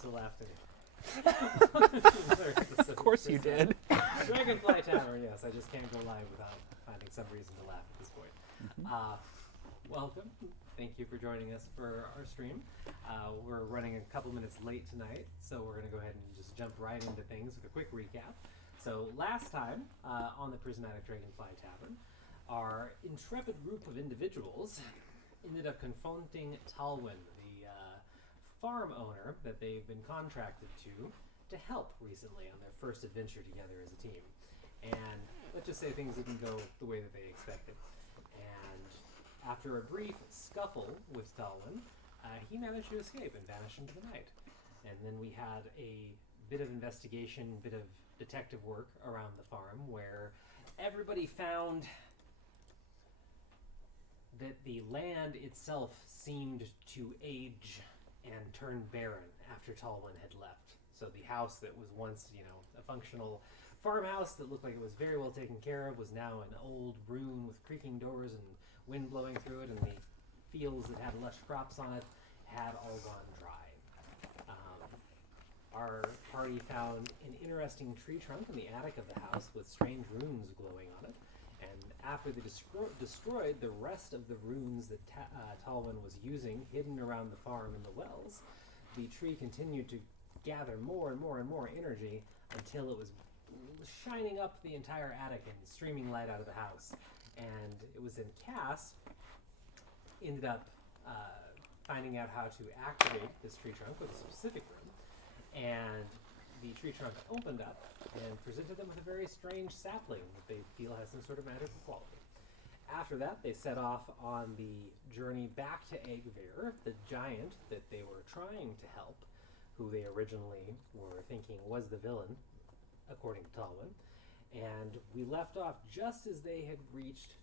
still laughed at me. Of course you did. Dragonfly Tavern, yes. I just can't go live without finding some reason to laugh at this point. Welcome. Thank you for joining us for our stream. We're running a couple minutes late tonight, so we're going to go ahead and just jump right into things with a quick recap. So last time on the Prismatic Dragonfly Tavern, our intrepid group of individuals ended up confronting Talwyn, the farm owner that they've been contracted to help recently on their first adventure together as a team. And let's just say things didn't go the way that they expected. And after a brief scuffle with Talwyn, he managed to escape and vanish into the night. And then we had a bit of investigation, bit of detective work around the farm where everybody found that the land itself seemed to age and turn barren after Talwyn had left. So the house that was once, a functional farmhouse that looked like it was very well taken care of was now an old Rune with creaking doors and wind blowing through it, and the fields that had lush crops on it had all gone dry. Our party found an interesting tree trunk in the attic of the house with strange runes glowing on it. And after they destroyed the rest of the runes that Talwyn was using hidden around the farm and the wells, the tree continued to gather more and more and more energy until it was shining up the entire attic and streaming light out of the house. And it was then Cass ended up finding out how to activate this tree trunk with a specific rune. And the tree trunk opened up and presented them with a very strange sapling that they feel has some sort of magical quality. After that, they set off on the journey back to Eggvir, the giant that they were trying to help, who they originally were thinking was the villain, according to Talwyn. And we left off just as they had reached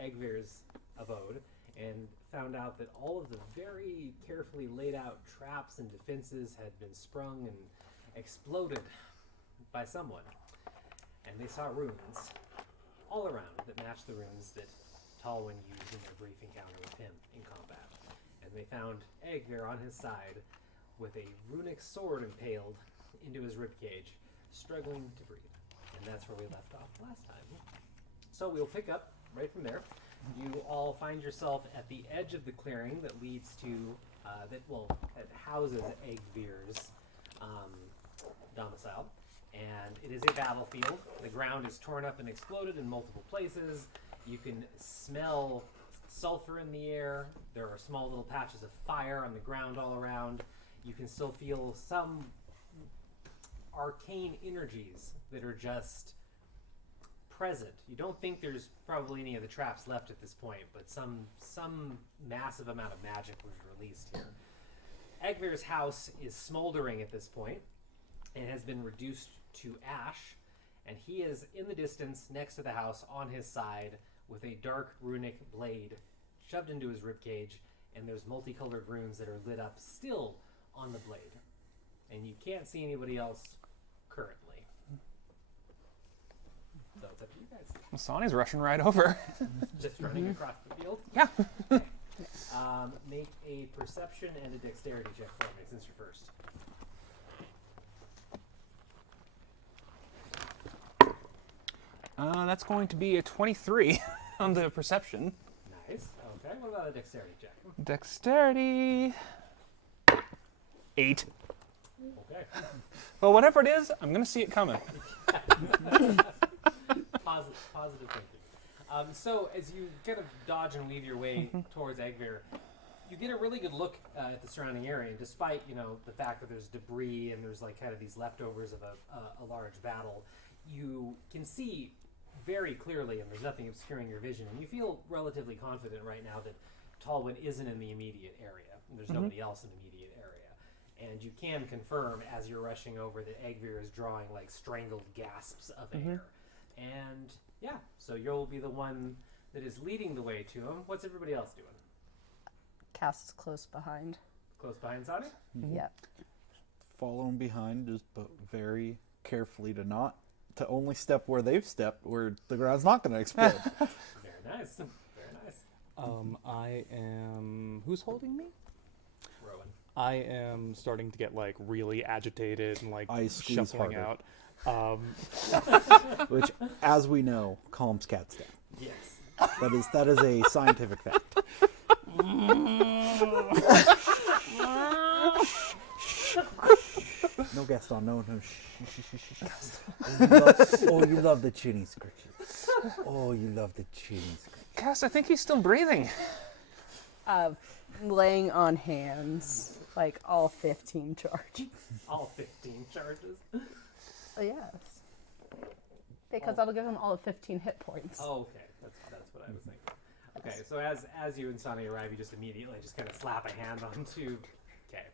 Eggvir's abode, and found out that all of the very carefully laid out traps and defenses had been sprung and exploded by someone. And they saw runes all around that matched the runes that Talwyn used in their brief encounter with him in combat. And they found Eggvir on his side with a runic sword impaled into his ribcage, struggling to breathe. And that's where we left off last time. So we'll pick up right from there. You all find yourself at the edge of the clearing that leads to, that houses Eggvir's domicile. And it is a battlefield. The ground is torn up and exploded in multiple places. You can smell sulfur in the air. There are small little patches of fire on the ground all around. You can still feel some arcane energies that are just present. You don't think there's probably any of the traps left at this point, but some massive amount of magic was released here. Eggvir's house is smoldering at this point and has been reduced to ash, and he is in the distance next to the house on his side with a dark runic blade shoved into his ribcage, and there's multicolored runes that are lit up still on the blade. And you can't see anybody else currently. So it's up to you guys. Well, Sonny's rushing right over. Just running across the field? Yeah. Make a perception and a dexterity check for me since you're first. That's going to be a 23 on the perception. Nice. Okay, what about a dexterity check? Dexterity. 8. Okay. Well, whatever it is, I'm going to see it coming. Positive thinking. So as you kind of dodge and weave your way towards Eggvir, you get a really good look at the surrounding area. And despite the fact that there's debris and there's like kind of these leftovers of a large battle, you can see very clearly, and there's nothing obscuring your vision. And you feel relatively confident right now that Talwyn isn't in the immediate area. And there's nobody else in the immediate area. And you can confirm as you're rushing over that Eggvir is drawing like strangled gasps of air. And yeah, so you'll be the one that is leading the way to him. What's everybody else doing? Cass is close behind. Close behind Sonny? Yep. Following behind, just but very carefully to only step where they've stepped, where the ground's not going to explode. Very nice. Very nice. I am... Who's holding me? Rowan. I am starting to get like really agitated and like I squeeze shuffling harder. out. Which, as we know, calms cats down. Yes. That is a scientific fact. No Gaston, no. Shh. Oh, you love the chinny scratches. Oh, you love the chinny scratches. Cass, I think he's still breathing. Laying on hands, like all 15 charge. All 15 charges. Oh, yes. Because that'll give him all of 15 hit points. Oh, okay. That's what I was thinking. Okay, so as you and Sonny arrive, you just immediately just kind of slap a hand onto. Okay.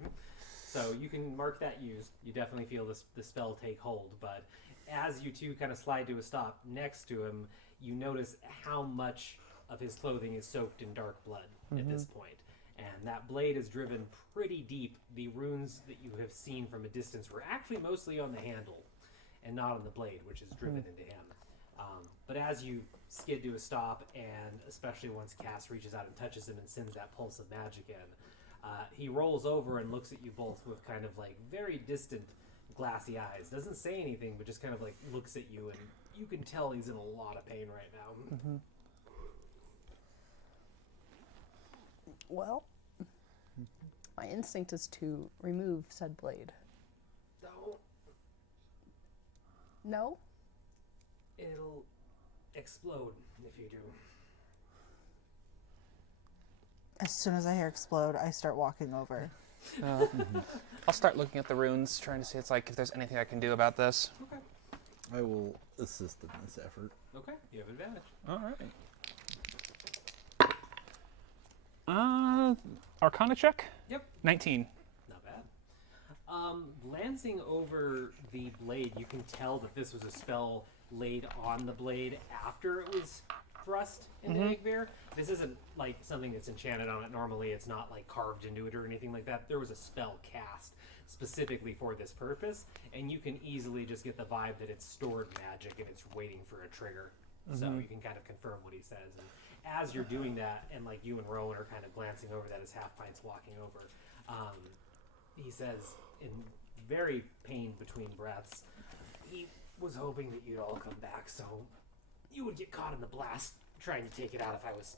So you can mark that used. You definitely feel the spell take hold, but as you two kind of slide to a stop next to him, you notice how much of his clothing is soaked in dark blood at this point. And that blade is driven pretty deep. The runes that you have seen from a distance were actually mostly on the handle and not on the blade, which is driven into him. But as you skid to a stop, and especially once Cass reaches out and touches him and sends that pulse of magic in, he rolls over and looks at you both with kind of like very distant, glassy eyes. Doesn't say anything, but just kind of like looks at you, and you can tell he's in a lot of pain right now. Well, my instinct is to remove said blade. Don't. No? It'll explode if you do. As soon as I hear explode, I start walking over. I'll start looking at the runes, trying to see if there's anything I can do about this. Okay. I will assist in this effort. Okay, you have advantage. All right. Arcana check? Yep. 19. Not bad. Glancing over the blade, you can tell that this was a spell laid on the blade after it was thrust into Igvir. This isn't like something that's enchanted on it. Normally it's not like carved into it or anything like that. There was a spell cast specifically for this purpose, and you can easily just get the vibe that it's stored magic and it's waiting for a trigger. So you can kind of confirm what he says. And as you're doing that, and like you and Rowan are kind of glancing over that as Half Pint's walking over, he says in very pained between breaths, he was hoping that you'd all come back so you would get caught in the blast trying to take it out if I was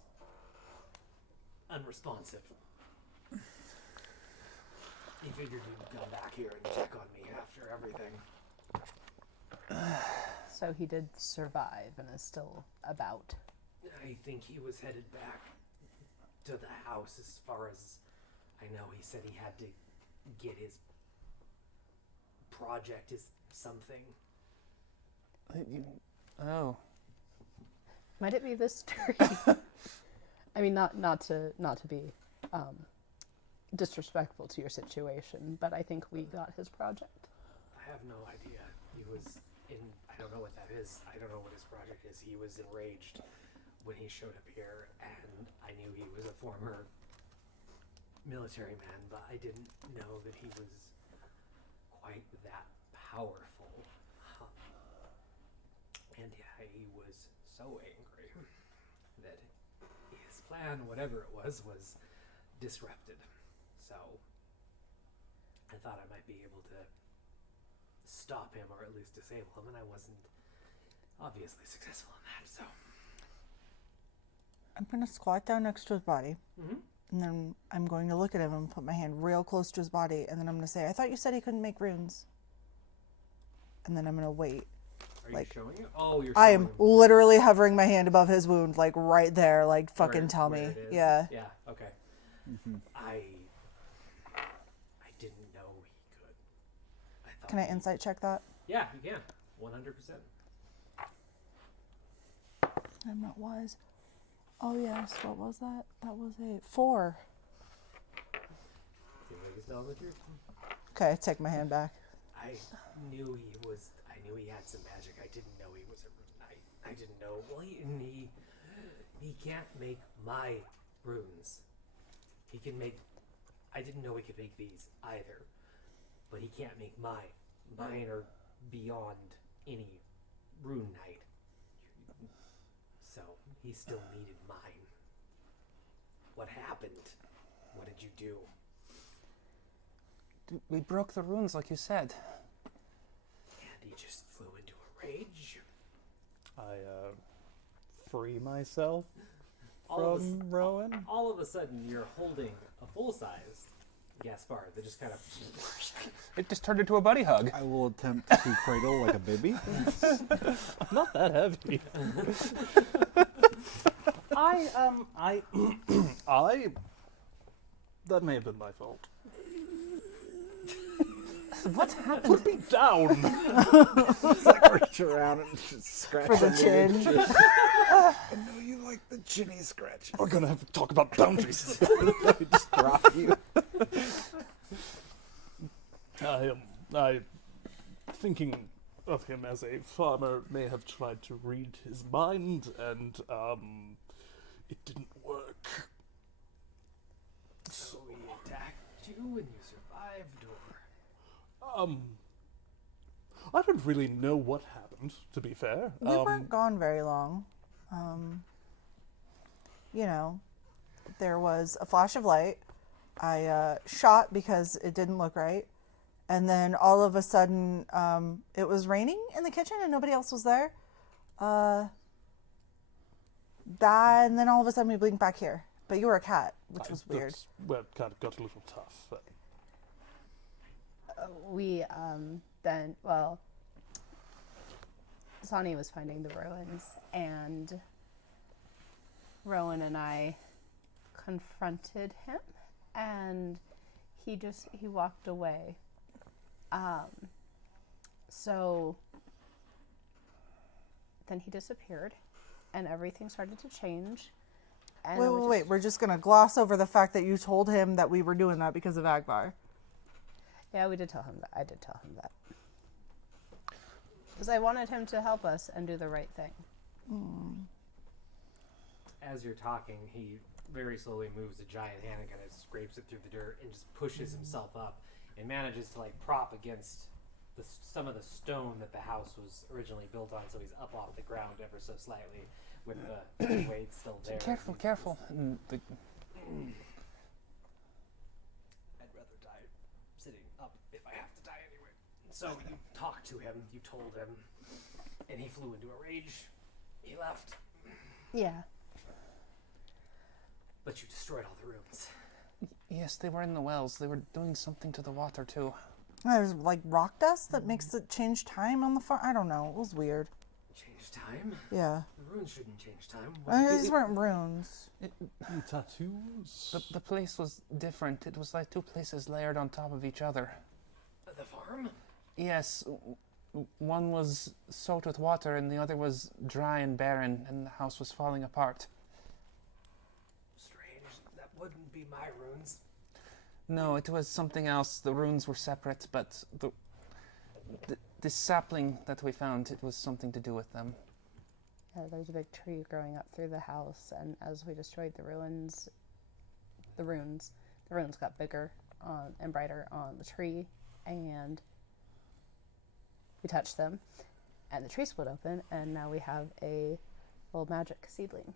unresponsive. He figured you'd come back here and check on me after everything. So he did survive and is still about. I think he was headed back to the house as far as I know. He said he had to get his project is something. Oh. Might it be this story? I mean, not to be disrespectful to your situation, but I think we got his project. I have no idea. He was in, I don't know what that is. I don't know what his project is. He was enraged when he showed up here, and I knew he was a former military man, but I didn't know that he was quite that powerful. And yeah, he was so angry that his plan, whatever it was disrupted. So I thought I might be able to stop him, or at least disable him, and I wasn't obviously successful in that. So I'm going to squat down next to his body, and then I'm going to look at him and put my hand real close to his body, and then I'm going to say, I thought you said he couldn't make runes. And then I'm going to wait. are you Like, showing it? Oh, you're I showing am him literally hovering my hand above his wound, like right there, like fucking where- tell where me. it is. Yeah. Yeah, okay. I didn't know he could. I thought Can I he- insight check that? Yeah, you can. 100%. I'm not wise. Oh yes, what was that? That was a 4. Seems like he's telling the truth. Okay, take my hand back. I knew he had some magic. I didn't know he was a rune knight. I didn't know. Well, he can't make my runes. He can make. I didn't know he could make these either, but he can't make mine. Mine are beyond any rune knight. So he still needed mine. What happened? What did you do? We broke the runes, like you said. And he just flew into a rage. I free myself All of a from Rowan. All of a sudden, you're holding a full-size Gaspard that just kind of... It just turned into a buddy hug. I will attempt to cradle like a baby. I'm not that heavy. I that may have been my fault. What happened? Put me down. It's like reach around and just scratch For the under chin. your I know you like the chinny scratch. We're gonna have to talk about boundaries. Just drop you. I thinking of him as a farmer may have tried to read his mind, and it didn't work. So he attacked you and you survived, or... I don't really know what happened, to be fair. We weren't gone very long. You know, there was a flash of light. I shot because it didn't look right. And then all of a sudden, it was raining in the kitchen and nobody else was there. And then all of a sudden we blinked back here. But you were a cat, which was weird. That's where it kind of got a little tough. But We then, well, Sonny was finding the ruins, and Rowan and I confronted him, and he walked away. So then he disappeared, and everything started to change. And Wait. We're just going to gloss over the fact that you told him that we were doing that because of Agvar. Yeah, we did tell him that. I did tell him that. Because I wanted him to help us and do the right thing. As you're talking, he very slowly moves a giant hand and kind of scrapes it through the dirt and just pushes himself up and manages to like prop against some of the stone that the house was originally built on, so he's up off the ground ever so slightly with the weight still there. Careful. And I'd rather die sitting up if I have to die anyway. So you talked to him, you told him, and he flew into a rage. He left, Yeah. but you destroyed all the runes. yes, they were in the wells. They were doing something to the water too. There's like rock dust that makes it change time on the farm. I don't know. It was weird. Change time? Yeah. The runes shouldn't change time. These weren't runes. tattoos. The place was different. It was like two places layered on top of each other. The farm? Yes, one was soaked with water and the other was dry and barren, and the house was falling apart. Strange. That wouldn't be my runes. No, it was something else. The runes were separate, but the sapling that we found, it was something to do with them. Yeah, there's a big tree growing up through the house, and as we destroyed the runes got bigger and brighter on the tree, and we touched them, and the tree split open, and now we have a little magic seedling,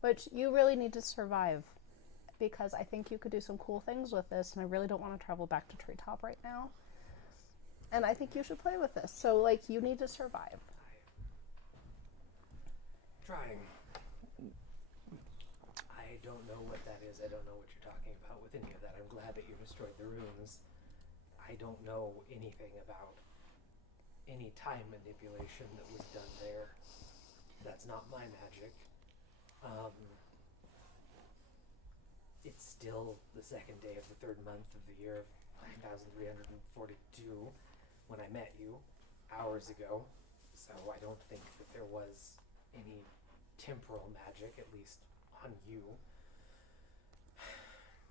which you really need to survive, because I think you could do some cool things with this, and I really don't want to travel back to Treetop right now. And I think you should play with this. So, like, you need to survive. Trying. I don't know what that is. I don't know what you're talking about with any of that. I'm glad that you destroyed the runes. I don't know anything about any time manipulation that was done there. That's not my magic. It's still the second day of the third month of the year of 9342 when I met you hours ago. So I don't think that there was any temporal magic, at least on you.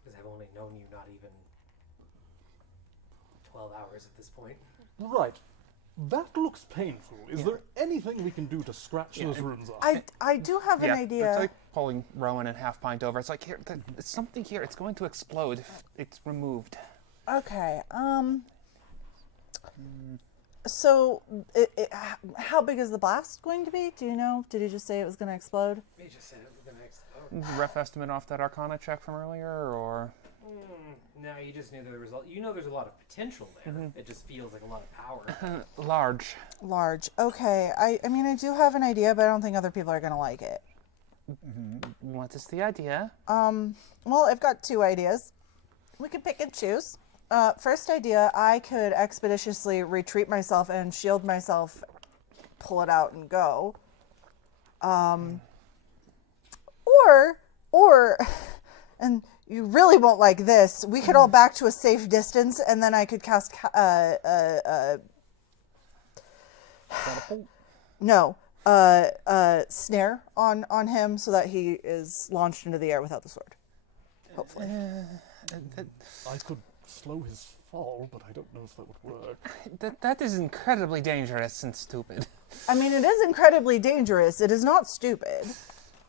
Because I've only known you not even 12 hours at this point. Right. That looks painful. Is there anything we can do to scratch those runes off? I do have an idea. It's like pulling Rowan and half pint over. It's like, here, it's something here. It's going to explode if it's removed. Okay. So, how big is the blast going to be? Do you know? Did he just say it was going to explode? He just said it was going to explode. Rough estimate off that Arcana check from earlier, or No, you just knew the result. You know there's a lot of potential there. It just feels like a lot of power. Large. Large. Okay. I mean, I do have an idea, but I don't think other people are going to like it. What is the idea? Well, I've got 2 ideas. We could pick and choose. First idea, I could expeditiously retreat myself and shield myself, pull it out and go. Or, and you really won't like this, we could all back to a safe distance and then I could cast, snare on him so that he is launched into the air without the sword. Hopefully. I could slow his fall, but I don't know if that would work. That is incredibly dangerous and stupid. I mean, it is incredibly dangerous. It is not stupid.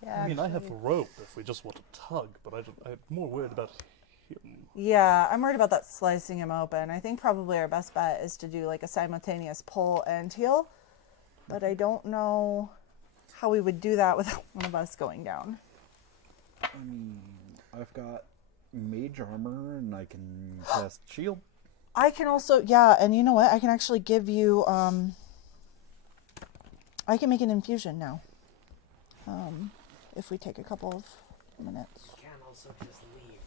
Yeah, I mean, I have actually. rope if we just want to tug, but I'm more worried about him. Yeah, I'm worried about that slicing him open. I think probably our best bet is to do like a simultaneous pull and heal, but I don't know how we would do that without one of us going down. I mean, I've got Mage Armor and I can cast Shield. I can also, yeah, and you know what? I can actually give you, I can make an infusion now. If we take a couple of minutes. You can also just leave.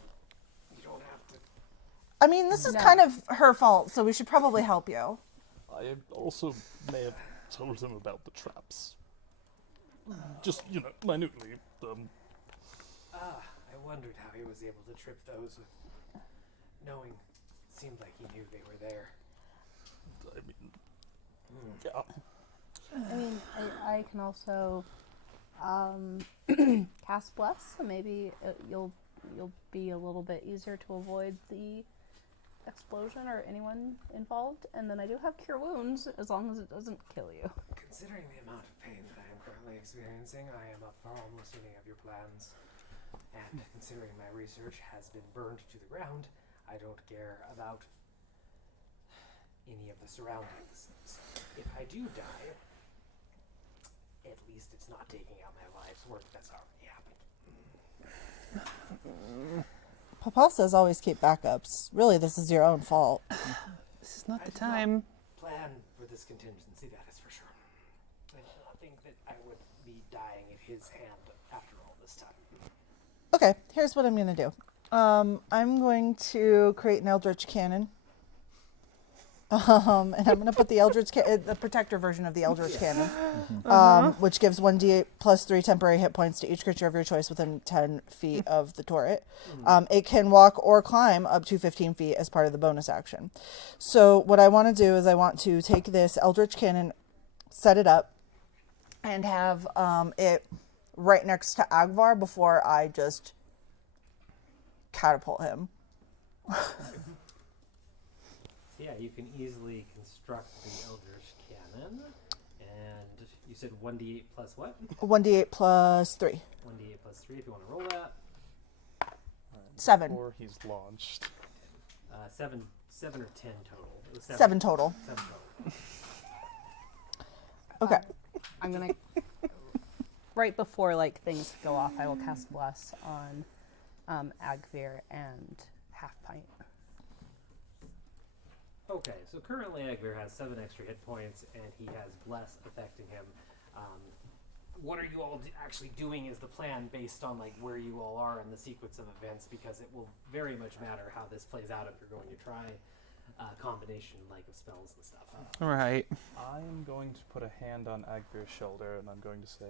You don't have to. I mean, this is No. kind of her fault, so we should probably help you. I also may have told him about the traps. Just, minutely. I wondered how he was able to trip those with knowing. It seemed like he knew they were there. I mean, yeah. I mean, I can also cast Bless, so maybe you'll be a little bit easier to avoid the explosion or anyone involved. And then I do have Cure Wounds, as long as it doesn't kill you. Considering the amount of pain that I am currently experiencing, I am up for almost any of your plans. And considering my research has been burned to the ground, I don't care about any of the surroundings. So if I do die, at least it's not taking out my life's work that's already happened. Papa says always keep backups. Really, this is your own fault. This is not I the did not time. plan for this contingency, that is for sure. I did not think that I would be dying at his hand after all this time. Okay, here's what I'm going to do. I'm going to create an Eldritch Cannon. And I'm going to put the protector version of the Eldritch Cannon, which gives 1d8 plus 3 temporary hit points to each creature of your choice within 10 feet of the turret. It can walk or climb up to 15 feet as part of the bonus action. So what I want to do is I want to take this Eldritch Cannon, set it up, and have it right next to Agvar before I just catapult him. Yeah, you can easily construct the Eldritch Cannon. And you said 1d8 plus what? 1d8 plus 3. 1d8 plus 3 if you want to roll that. 7. Before he's launched. 7 or 10 total. It was 7 total. 7 total. Okay. I'm gonna right before things go off, I will cast Bless on Agvir and Half Pint. Okay, so currently Agvir has 7 extra hit points, and he has Bless affecting him. What are you all actually doing is the plan based on where you all are in the sequence of events, because it will very much matter how this plays out if you're going to try a combination of spells and stuff. Right. I am going to put a hand on Agvir's shoulder and I'm going to say,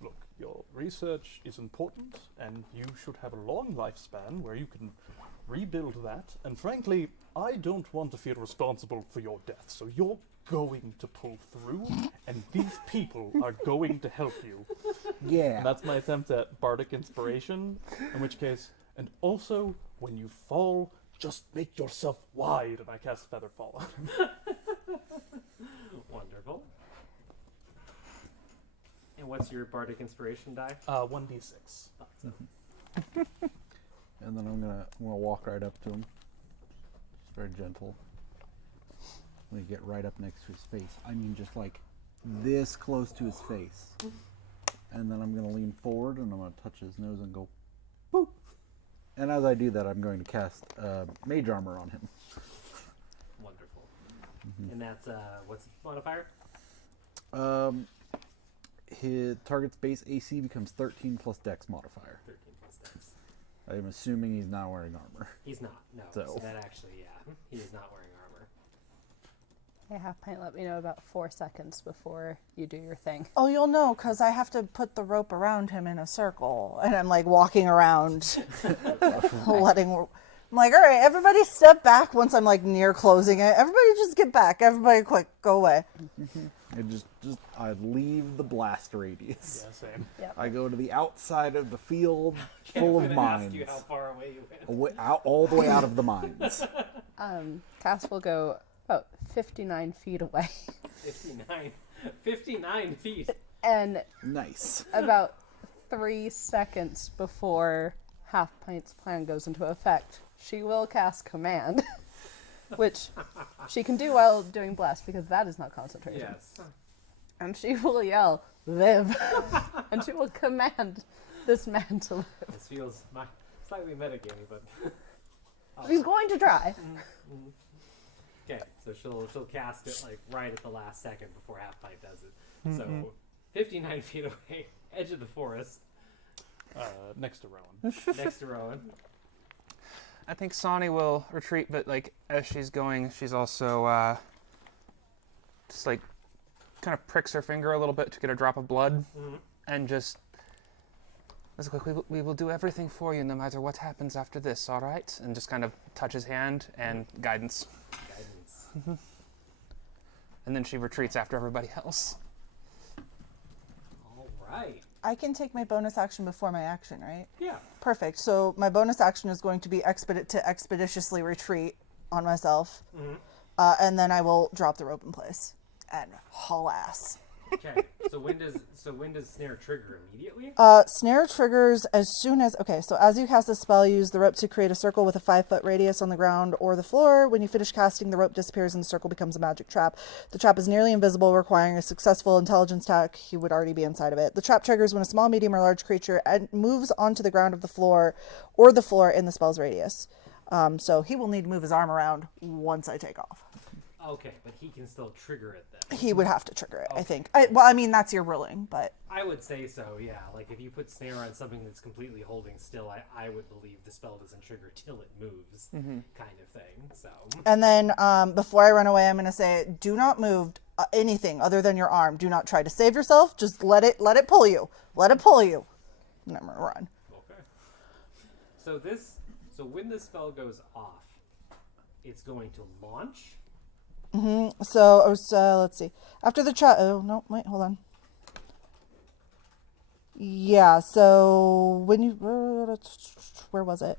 look, your research is important and you should have a long lifespan where you can rebuild that. And frankly, I don't want to feel responsible for your death, so you're going to pull through and these people are going to help you. Yeah. And that's my attempt at bardic inspiration, in which case, and also, when you fall, just make yourself wide, and I cast Feather Fall. Wonderful. And what's your bardic inspiration die? 1d6. Oh, so And then I'm gonna walk right up to him. Just very gentle. I'm gonna get right up next to his face. I mean, just this close to his face. And then I'm gonna lean forward and I'm gonna touch his nose and go, boop. And as I do that, I'm going to cast Mage Armor on him. Wonderful. And that's what's the modifier? His target's base AC becomes 13 plus Dex modifier. 13 plus Dex. I'm assuming he's not wearing armor. He's not. No. So So. that actually, yeah, he is not wearing armor. Hey, Half Pint, let me know about 4 seconds before you do your thing. Oh, you'll know because I have to put the rope around him in a circle, and I'm like walking around, letting. I'm like, all right, everybody step back once I'm like near closing it. Everybody just get back. Everybody quick, go away. I leave the blast radius. Yeah, same. Yep. I go to the outside of the field Yeah, full I'm of gonna ask mines. you how far away you went. All the way out of the mines. Cass will go about 59 feet away. 59 feet. And Nice. about 3 seconds before Half Pint's plan goes into effect, she will cast Command, which she can do while doing Blast because that is not concentration. Yes. And she will yell, "Live!" and she will command this man to live. This feels slightly metagamey, but She's going to try. okay. So she'll cast it like right at the last second before Half Pint does it. So 59 feet away, edge of the forest, Next to Rowan. next to Rowan. I think Sonny will retreat, but like as she's going, she's also just like kind of pricks her finger a little bit to get a drop of blood, and just we will do everything for you no matter what happens after this, all right? And just kind of touch his hand and guidance. And then she retreats after everybody else. All right. I can take my bonus action before my action, right? Yeah. Perfect. So my bonus action is going to be expeditiously retreat on myself, and then I will drop the rope in place and haul ass. Okay. So when does snare trigger immediately? Snare triggers as soon as... Okay, so as you cast the spell, use the rope to create a circle with a 5-foot radius on the ground or the floor. When you finish casting, the rope disappears and the circle becomes a magic trap. The trap is nearly invisible, requiring a successful intelligence check. He would already be inside of it. The trap triggers when a small, medium, or large creature moves onto the ground of the floor or the floor in the spell's radius. So he will need to move his arm around once I take off. Okay, but he can still trigger it then. He would have to trigger it, I Okay. think. I mean, that's your ruling, but... I would say so, yeah. Like, if you put snare on something that's completely holding still, I would believe the spell doesn't trigger till it moves, kind of thing, so... And then before I run away, I'm going to say, do not move anything other than your arm. Do not try to save yourself. Just let it pull you. Let it pull you. And I'm going to run. Okay. So when the spell goes off, it's going to launch? So let's see. After the trap... Oh, no, wait, hold on. Yeah, so when you... Where was it?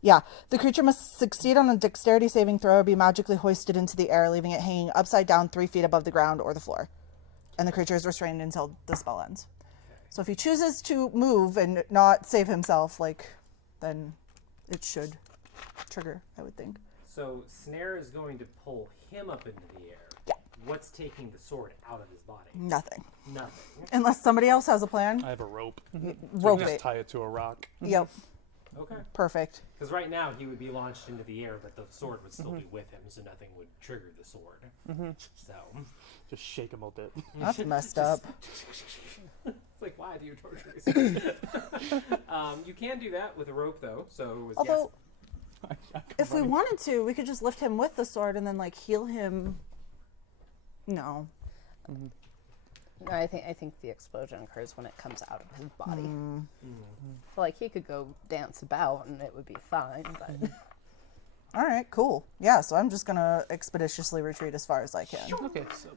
Yeah, the creature must succeed on a dexterity saving throw or be magically hoisted into the air, leaving it hanging upside down 3 feet above the ground or the floor. And the creature is restrained until the spell ends. So if he chooses to move and not save himself, then it should trigger, I would think. So snare is going to pull him up into the air. Yeah. What's taking the sword out of his body? Nothing. Nothing. Unless somebody else has a plan. I have a rope. Rope Just it. tie it to a rock. Yep, Okay. perfect. Because right now he would be launched into the air, but the sword would still be with him, so nothing would trigger the sword. So Just shake him a bit. That's messed up. it's like, why do you torture yourself? You can do that with a rope, though. So Although, I if we wanted to, we could just lift him with the sword and then heal him. No. No, I think the explosion occurs when it comes out of his body. So, he could go dance about and it would be fine, but... All right, cool. Yeah, so I'm just gonna expeditiously retreat as far as I can. Okay, so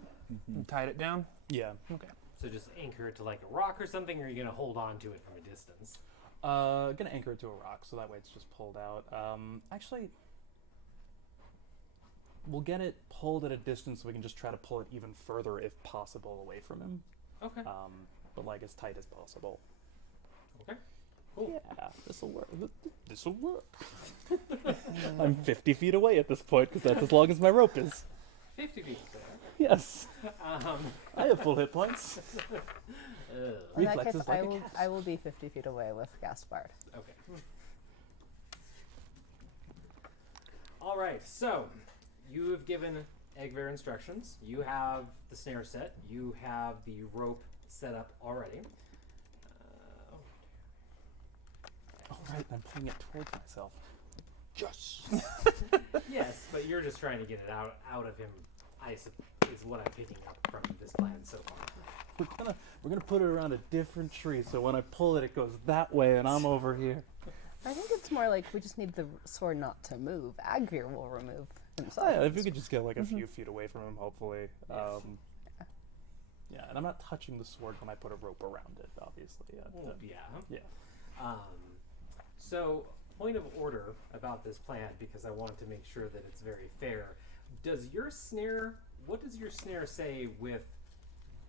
you tied it down. Yeah. Okay. So just anchor it to a rock or something, or are you gonna hold on to it from a distance? Gonna anchor it to a rock, so that way it's just pulled out. Actually, we'll get it pulled at a distance so we can just try to pull it even further, if possible, away from him. Okay. But as tight as possible. Okay. Cool. Yeah, this'll work. This'll work. I'm 50 feet away at this point, because that's as long as my rope is. 50 feet. Yes. Um, I have full hit points. In that case, Reflexes like a cat. I will be 50 feet away with Gaspard. okay. All right. So you have given Egver instructions. You have the snare set. You have the rope set up already. Oh, right. I'm playing it towards myself. Yes. Yes, but you're just trying to get it out of him. Is what I'm picking up from this plan so far. We're gonna put it around a different tree, so when I pull it, it goes that way, and I'm over here. I think it's more like we just need the sword not to move. Agvir will remove himself. Oh, yeah, if you could just get like a few feet away from him, hopefully. Yeah, and I'm not touching the sword when I put a rope around it, obviously. Yeah. Yeah. So, point of order about this plan, because I want to make sure that it's very fair. What does your snare say with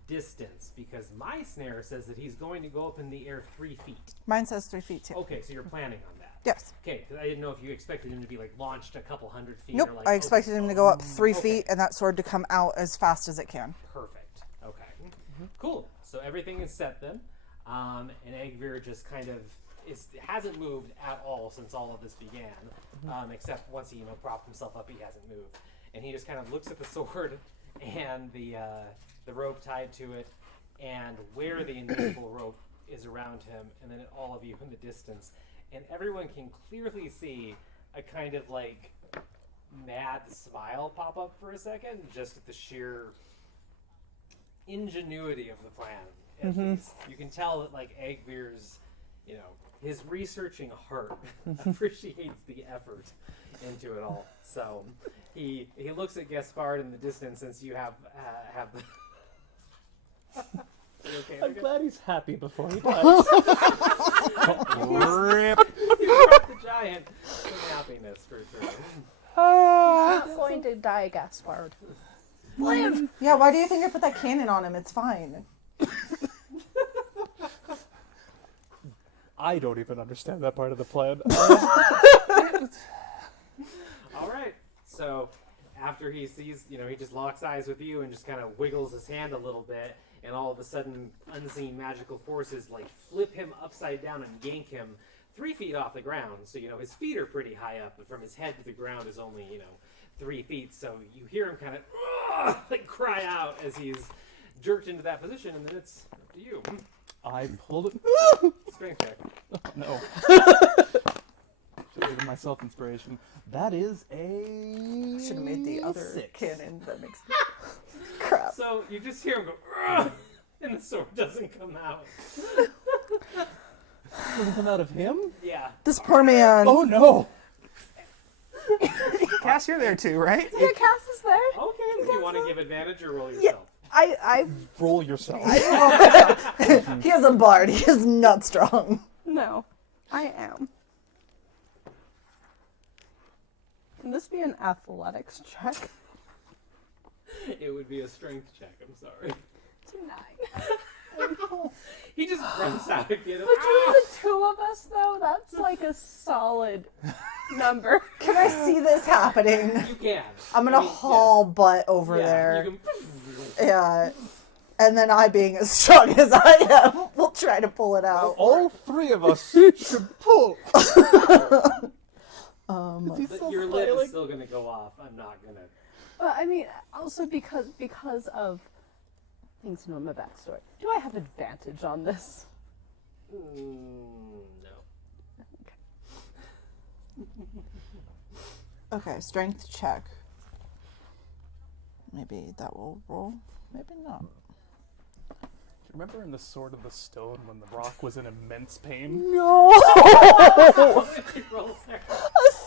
distance? Because my snare says that he's going to go up in the air 3 feet. Mine says 3 feet too. Okay, so you're planning on that. Yes. Okay, because I didn't know if you expected him to be like launched a couple hundred feet. Nope. Or like, I expected him to go up 3 Okay. feet and that sword to come out as fast as it can. Perfect. Okay. Cool. So everything is set then, and Egvir just kind of hasn't moved at all since all of this began, except once he propped himself up, he hasn't moved, and he just kind of looks at the sword and the rope tied to it, and where the invisible rope is around him, and then at all of you in the distance, and everyone can clearly see a kind of like mad smile pop up for a second, just at the sheer ingenuity of the plan. At least. You can tell that like Egvir's, his researching heart appreciates the effort into it all. So he looks at Gaspard in the distance, since you have the. Okay, I'm glad he's happy before he dies. Rip. you brought the giant some happiness for sure. I'm not going to die, Gaspard. Live! Yeah, why do you think I put that cannon on him? It's fine. I don't even understand that part of the plan. All right. So after he sees, he just locks eyes with you and just kind of wiggles his hand a little bit, and all of a sudden, unseen magical forces like flip him upside down and yank him 3 feet off the ground. So his feet are pretty high up, but from his head to the ground is only 3 feet. So you hear him kind of like cry out as he's jerked into that position, and then it's up to you. I pulled it. Strength check. No. Should have given myself inspiration. That is a. Should have made the other 6. cannon that makes me. Crap. So you just hear him go, "Ugh," and the sword doesn't come out. Doesn't come out of him? Yeah. This poor man. Oh no! Cass, you're there too, right? Yeah, Cass is there. Okay, do you want to give advantage or roll yourself? I Roll yourself. He is a bard. He is not strong. no, I am. Can this be an athletics check? It would be a strength check, I'm sorry. It's a 9. He just runs out again. Between the two of us, though, that's like a solid number. Can I see this happening? You can. I'm gonna haul butt over yes. there. You can, Yeah. And then I, being as strong as I am, will try to pull it out. All 3 of us should pull. but your lid is still going to go off. I'm not going to. I mean, also because of things to know in my backstory. Do I have advantage on this? No. Okay, strength check. Maybe that will roll. Maybe not. Remember in the Sword of the Stone when the rock was in immense pain? No! He rolls there. A 7!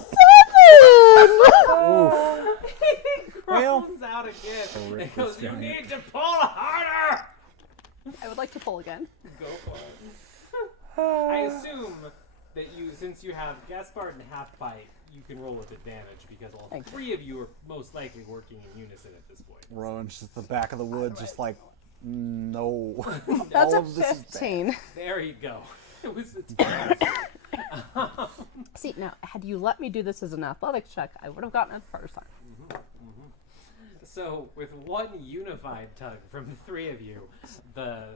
He crawls out again. And goes, you need to pull harder! I would like to pull again. Go for it. I assume that since you have Gaspard and Half-Bite, you can roll with advantage because all Thank you. 3 of you are most likely working in unison at this point. Rowan's just at the back of the woods, just like, no. That's All a of this is bad. 15. There you go. It was a 10. See, now, had you let me do this as an athletics check, I would have gotten it the first time. So with one unified tug from the three of you, the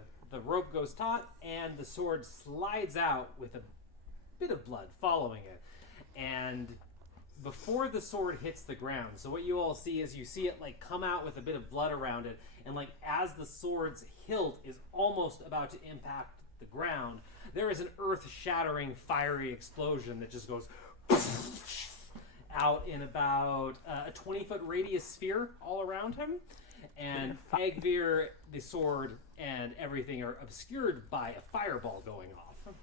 rope goes taut and the sword slides out with a bit of blood following it. And before the sword hits the ground, so what you all see is you see it like come out with a bit of blood around it, and like as the sword's hilt is almost about to impact the ground, there is an earth-shattering fiery explosion that just goes out in about a 20-foot radius sphere all around him. And Egvir, the sword, and everything are obscured by a fireball going off.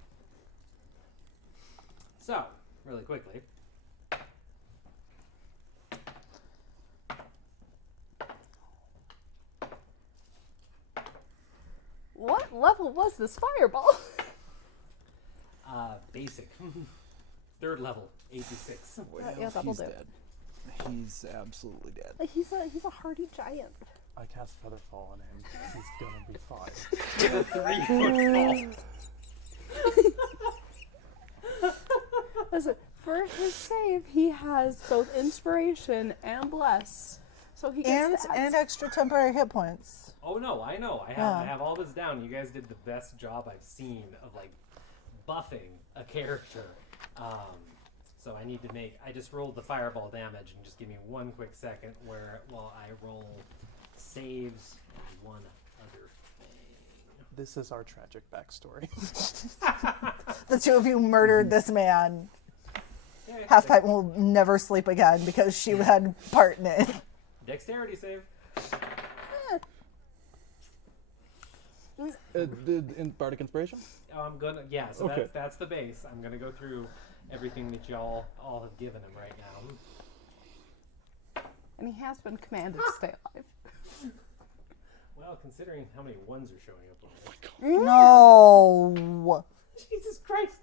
So, really quickly. What level was this fireball? Basic. Third level, 86. Well, yeah, that'll he's do. dead. He's absolutely dead. Like, he's a hardy giant. I cast Featherfall on him. He's gonna be fine. With a 3-foot fall. Listen, for his save, he has both inspiration and bless, so he gets stats. And extra temporary hit points. Oh no, I know. I have all this down. You guys did the best job I've seen of like buffing a character. So I need to I just rolled the fireball damage, and just give me one quick second while I roll saves and one other thing. This is our tragic backstory. The two of you murdered this man. Yeah, Halfpipe will never sleep again because she had part in it. Dexterity save. In Bardic Inspiration? I'm gonna so Okay. that's the base. I'm gonna go through everything that y'all all have given him right now. And he has been commanded to stay alive. Well, considering how many ones are showing up on No. Jesus Christ.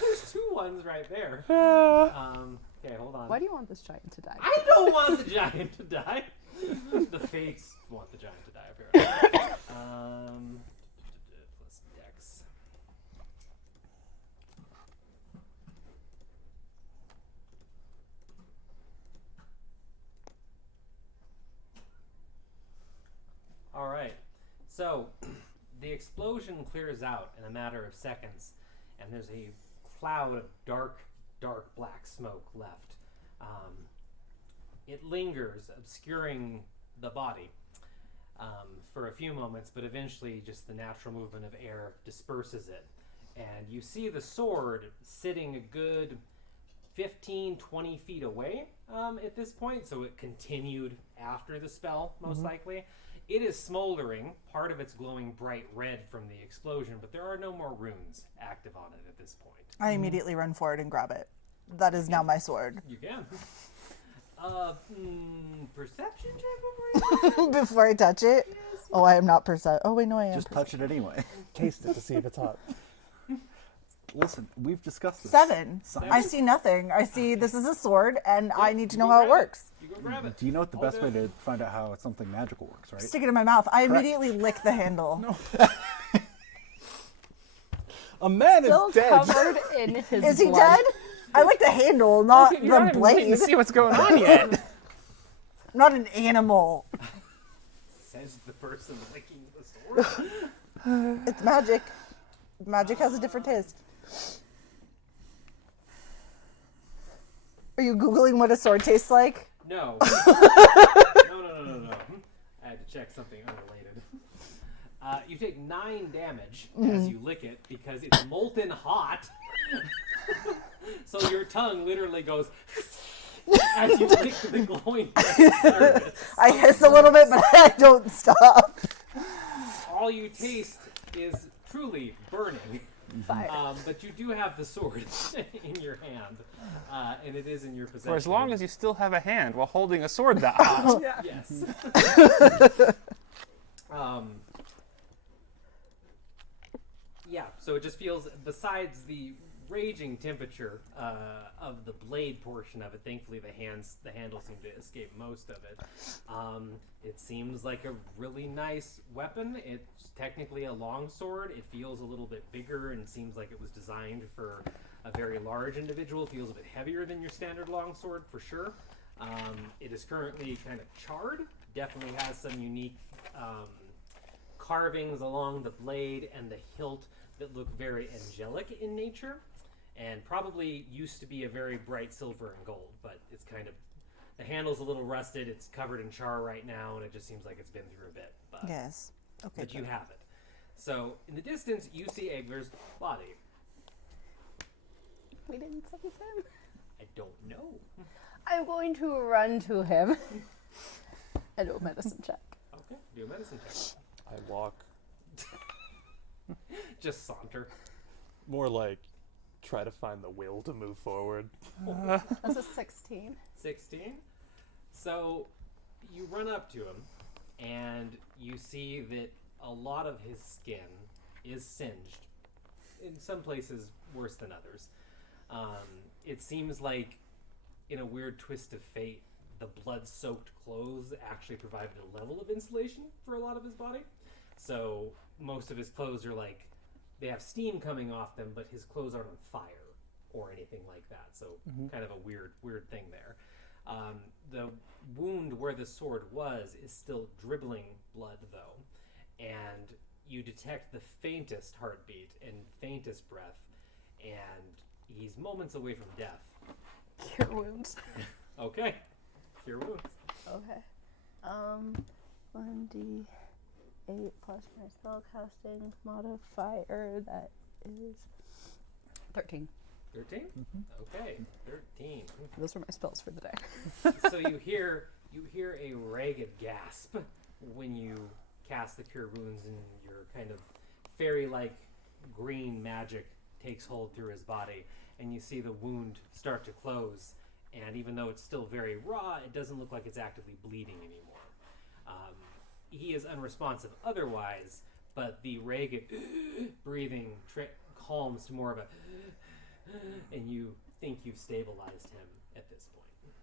There's 2 ones right there. Okay, hold on. Why do you want this giant to die? I don't want the giant to die. The fates want the giant to die, apparently. Plus Dex. All right. So the explosion clears out in a matter of seconds, and there's a cloud of dark black smoke left. It lingers, obscuring the body for a few moments, but eventually just the natural movement of air disperses it. And you see the sword sitting a good 15, 20 feet away at this point, so it continued after the spell, most likely. It is smoldering. Part of it's glowing bright red from the explosion, but there are no more runes active on it at this point. I immediately run forward and grab it. That is now my sword. You can. Perception check over here? Before I touch it? Yes. Oh, I am not percent. Oh, wait, no, I am. Just touch it anyway. Taste it to see if it's hot. Listen, we've discussed this. 7. Science. I see nothing. I see this is a sword, and I need to you know go how it grab works. You go grab it. Do you know what the All best way day. to find out how something magical works, right? Stick it in my mouth. I Correct. immediately lick the handle. No. A man Still is dead. covered in his Is he blood. dead? I like the handle, not You're the not even waiting blade. to see what's going on yet. I'm not an animal. Says the person licking the sword. It's magic. Magic has a different taste. Are you Googling what a sword tastes like? No. No. I had to check something unrelated. You take 9 damage as you lick it because it's molten hot. So your tongue literally goes as you lick the glowing surface. I hiss a little bit, but I don't stop. All you taste is truly burning. Fire. But you do have the sword in your hand, and it is in your possession. For as long as you still have a hand while holding a sword that hot. Yes. Yeah, so it just feels, besides the raging temperature of the blade portion of it, thankfully the handle seemed to escape most of it. It seems like a really nice weapon. It's technically a long sword. It feels a little bit bigger and seems like it was designed for a very large individual. It feels a bit heavier than your standard long sword for sure. It is currently kind of charred. Definitely has some unique carvings along the blade and the hilt that look very angelic in nature, and probably used to be a very bright silver and gold, but it's kind of, the handle's a little rusted, it's covered in char right now, and it just seems like it's been through a bit. But, Yes. Okay. but you have it. So, in the distance, you see Egler's body. We didn't sense him. I don't know. I'm going to run to him and do a medicine check. Okay, do a medicine check. I walk. Just saunter. More like try to find the will to move forward. That's a 16. 16. So you run up to him, and you see that a lot of his skin is singed. In some places, worse than others. It seems like, in a weird twist of fate, the blood-soaked clothes actually provided a level of insulation for a lot of his body. So most of his clothes are like, they have steam coming off them, but his clothes aren't on fire or anything like that. So kind of a weird thing there. The wound where the sword was is still dribbling blood, though, and you detect the faintest heartbeat and faintest breath, and he's moments away from death. Cure wounds. Okay. Cure wounds. Okay. 1d8 plus my spellcasting modifier, that is 13. 13? Okay. 13. Those are my spells for the day. So you hear a ragged gasp when you cast the cure wounds, and your kind of fairy-like green magic takes hold through his body, and you see the wound start to close, and even though it's still very raw, it doesn't look like it's actively bleeding anymore. He is unresponsive otherwise, but the ragged breathing calms to more of a and you think you've stabilized him at this point.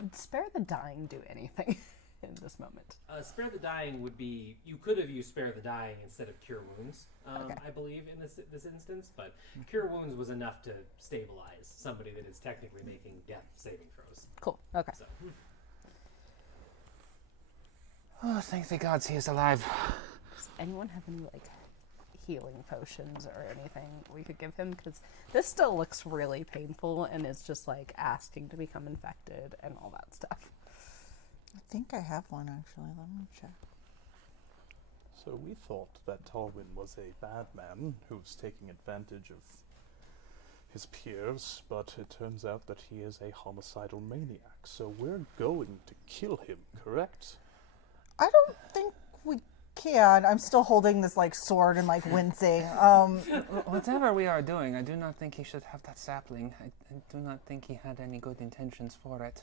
Would Spare the Dying do anything in this moment? Spare the Dying would be, you could have used Spare the Dying instead of Cure Wounds, Okay. I believe, in this instance, but Cure Wounds was enough to stabilize somebody that is technically making death saving throws. Cool. Okay. So, Oh, thank the gods he is alive. Does anyone have any, like, healing potions or anything we could give him? Because this still looks really painful and is just, like, asking to become infected and all that stuff. I think I have one actually. Let me check. So we thought that Talwyn was a bad man who's taking advantage of his peers, but it turns out that he is a homicidal maniac. So we're going to kill him, correct? I don't think we can. I'm still holding this like sword and like wincing. Whatever we are doing, I do not think he should have that sapling. I do not think he had any good intentions for it.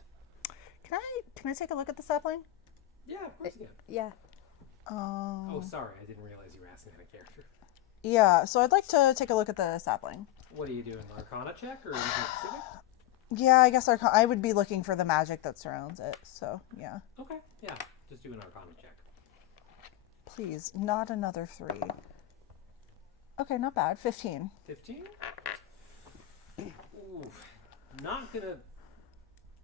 Can I take a look at the sapling? yeah, of course you can. Yeah. Oh, sorry, I didn't realize you were asking that character. Yeah, so I'd like to take a look at the sapling. What are you doing, Arcana check or anything specific? Yeah, I guess I would be looking for the magic that surrounds it. So yeah, Okay, yeah, just do an Arcana check. please, not another 3. Okay, not bad. 15. 15? Ooh, not gonna.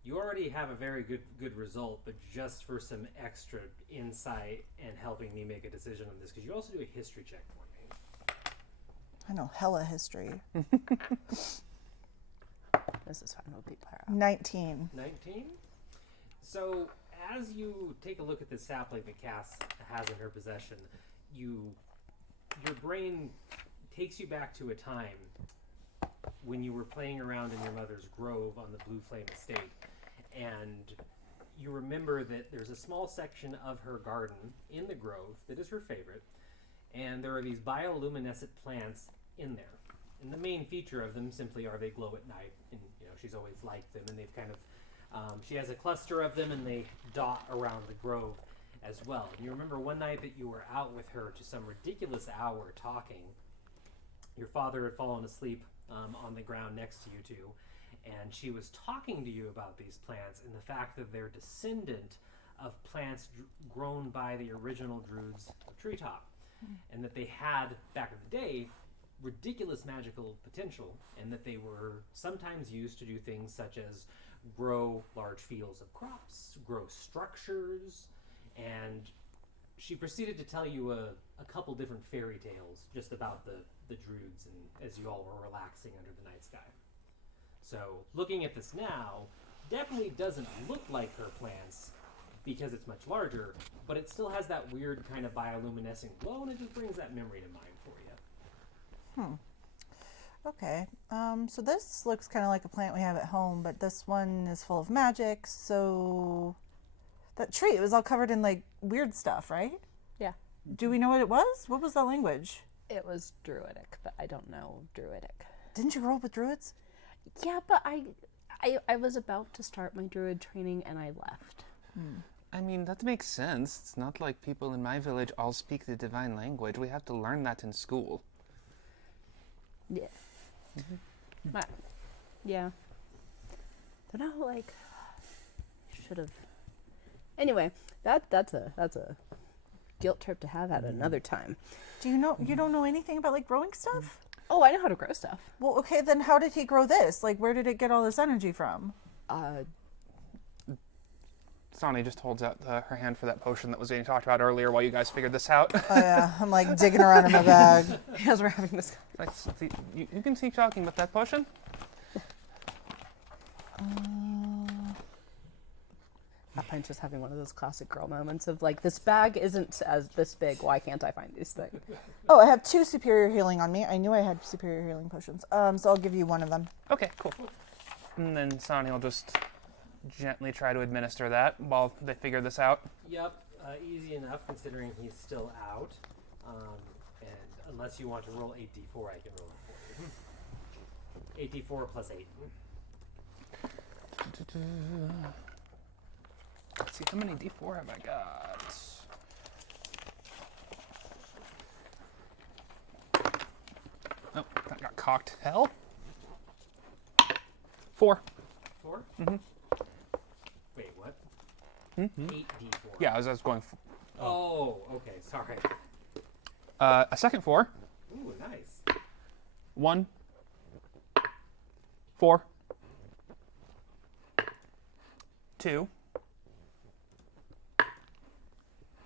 You already have a very good result, but just for some extra insight and helping me make a decision on this, because you also do a history check for me. I know hella history. This is fine. We'll beat Clara. 19. 19. So as you take a look at the sapling that Cass has in her possession, your brain takes you back to a time when you were playing around in your mother's grove on the Blue Flame Estate, and you remember that there's a small section of her garden in the grove that is her favorite, and there are these bioluminescent plants in there. And the main feature of them simply are they glow at night, and she's always liked them, and they've kind of she has a cluster of them, and they dot around the grove as well. And you remember one night that you were out with her to some ridiculous hour talking. Your father had fallen asleep on the ground next to you two, and she was talking to you about these plants and the fact that they're descendant of plants grown by the original druids of Treetop, and that they had, back in the day, ridiculous magical potential, and that they were sometimes used to do things such as grow large fields of crops, grow structures, and she proceeded to tell you a couple different fairy tales just about the druids and as you all were relaxing under the night sky. So looking at this now, definitely doesn't look like her plants because it's much larger, but it still has that weird kind of bioluminescent glow, and it just brings that memory to mind for you. Okay. So this looks kind of like a plant we have at home, but this one is full of magic. So that tree, it was all covered in like weird stuff, right? Yeah. Do we know what it was? What was the language? It was druidic, but I don't know druidic. Didn't you grow up with druids? Yeah, but I was about to start my druid training and I left. I mean, that makes sense. It's not like people in my village all speak the divine language. We have to learn that in school. Yeah. But, yeah. But now, like, should have. Anyway, that's a guilt trip to have at another time. Do you know, you don't know anything about like growing stuff? Oh, I know how to grow stuff. Well, okay, then how did he grow this? Like, where did it get all this energy from? Sonny just holds out her hand for that potion that was being talked about earlier while you guys figured this out. Oh yeah, I'm like digging around in my bag. As we're having this. Like, you can keep talking about that potion? Alpine's just having one of those classic girl moments of like, this bag isn't as this big. Why can't I find these things? Oh, I have 2 superior healing on me. I knew I had superior healing potions. So I'll give you one of them. Okay, cool. And then Sonny will just gently try to administer that while they figure this out. Yep, easy enough considering he's still out. And unless you want to roll 8d4, I can roll it for you. 8d4 plus 8. Let's see, how many d4 have I got? Oh, that got cocked. Hell? 4. 4? Mhm. Wait, what? 8d4. Yeah, I was going. Oh, okay, sorry. A second 4. Ooh, nice. 1. 4. 2.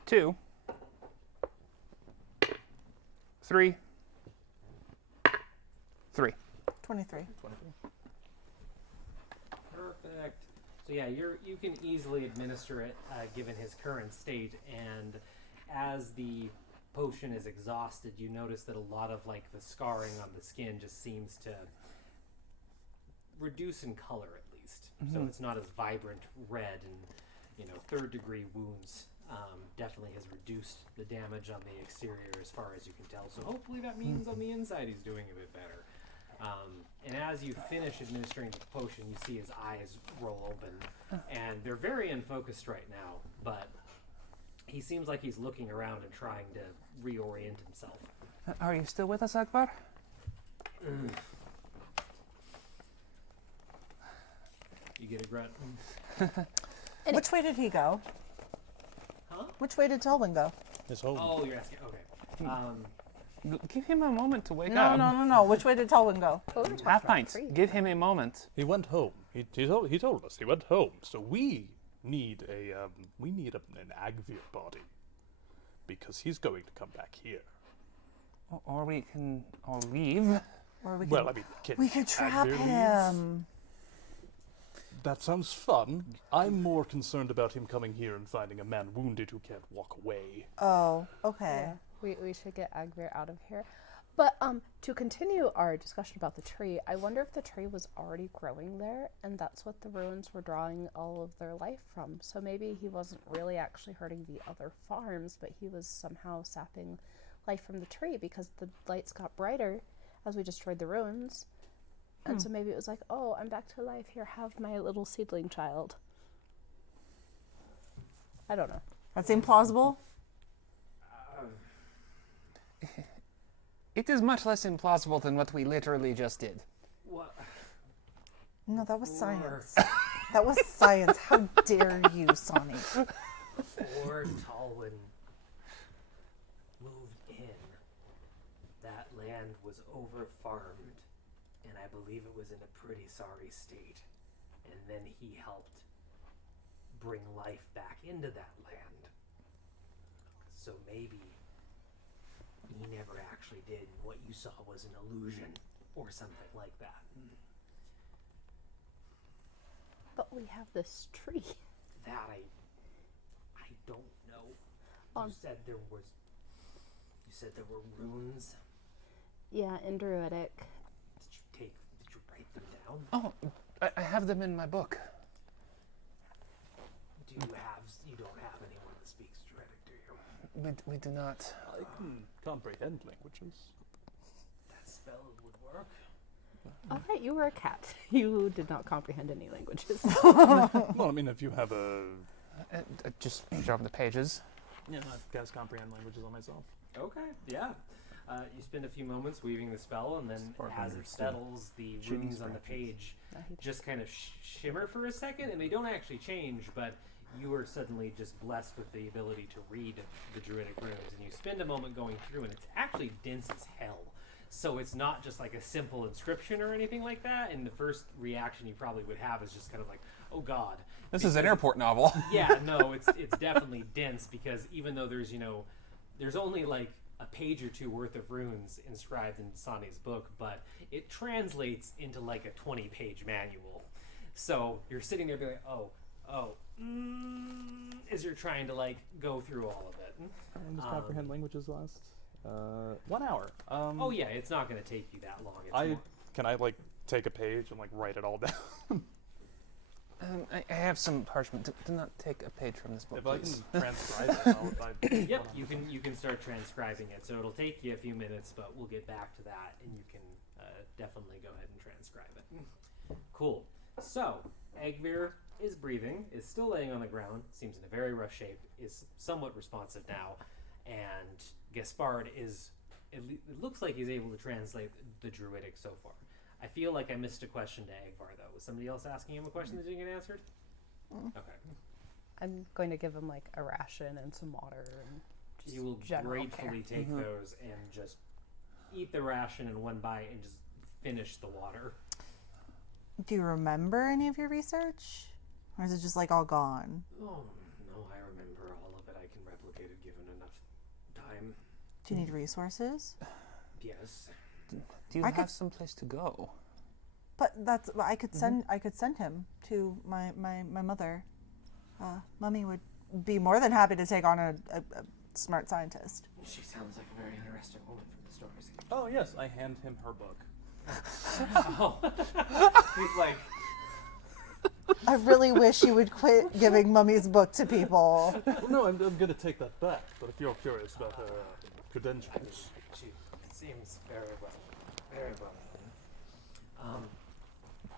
2. 3. 3. 23. Perfect. So yeah, you can easily administer it given his current state, and as the potion is exhausted, you notice that a lot of like the scarring on the skin just seems to reduce in color at least. So it's not as vibrant red, and third degree wounds definitely has reduced the damage on the exterior as far as you can tell. So hopefully that means on the inside he's doing a bit better. And as you finish administering the potion, you see his eyes roll open, and they're very unfocused right now, but he seems like he's looking around and trying to reorient himself. Are you still with us, Akbar? You get a grunt. Which way did he go? Huh? Which way did Talwyn go? His home. Oh, you're asking. Okay. Give him a moment to wake No, up. no. Which way did Talwyn go? Half pints. Give him a moment. He went home. He told us he went home. So we need an Agvir body because he's going to come back here. Or we can all leave. Or we could, Well, I mean, can we could trap Agvir leave? him. That sounds fun. I'm more concerned about him coming here and finding a man wounded who can't walk away. Oh, okay. Yeah, we should get Agvir out of here. But to continue our discussion about the tree, I wonder if the tree was already growing there, and that's what the ruins were drawing all of their life from. So maybe he wasn't really actually hurting the other farms, but he was somehow sapping life from the tree because the lights got brighter as we destroyed the ruins. And so maybe it was like, oh, I'm back to life. Here, have my little seedling child. I don't know. That seemed plausible. It is much less implausible than what we literally just did. What? No, that was science. That was science. How dare you, Sonny? Before Talwyn moved in, that land was over-farmed, and I believe it was in a pretty sorry state. and then he helped bring life back into that land. So maybe he never actually did, and what you saw was an illusion or something like that. But we have this tree. That I don't know. You said there were runes. Yeah, in Druidic. Did you write them down? Oh, I have them in my book. You don't have anyone that speaks Druidic, do you? We do not. I can comprehend languages. That spell would work. All right, you were a cat. You did not comprehend any languages. Well, I mean, if you have a... Just show them the pages. Yeah, I guys comprehend languages on myself. Okay, yeah. You spend a few moments weaving the spell, and then as it settles, the runes on the page just kind of shimmer for a second, and they don't actually change, but you are suddenly just blessed with the ability to read the Druidic runes, and you spend a moment going through, and it's actually dense as hell. So it's not just like a simple inscription or anything like that, and the first reaction you probably would have is just kind of like, oh god. This is an airport novel. Yeah, no, it's definitely dense, because even though there's only like a page or two worth of runes inscribed in Sani's book, but it translates into like a 20-page manual. So you're sitting there being like, as you're trying to like go through all of it. How long does comprehend languages last? 1 hour. Oh yeah, it's not going to take you that long. Can I like take a page and like write it all down? I have some parchment. Do not take a page from this book, If I please. can transcribe it, Yep, you can start transcribing it. So it'll take you a few minutes, but we'll get back to that, and you can definitely go ahead and transcribe it. Cool. So Egvir is breathing, is still laying on the ground, seems in a very rough shape, is somewhat responsive now, and Gaspard is. It looks like he's able to translate the Druidic so far. I feel like I missed a question to Egvar, though. Was somebody else asking him a question that didn't get answered? Okay. I'm going to give him like a ration and some water and just You will general gratefully care. take those and just eat the ration in one bite and just finish the water. Do you remember any of your research? Or is it just like all gone? Oh, no, I remember all of it. I can replicate it given enough time. Do you need resources? Yes. Do you I have could- some place to go? But I could send him to my mother. Mummy would be more than happy to take on a smart scientist. She sounds like a very interesting woman from the stories. Oh yes, I hand him her book. Oh. He's like, I really wish you would quit giving Mummy's book to people. Well, no, I'm going to take that back. But if you're curious about her credentials, she seems very well. Very well.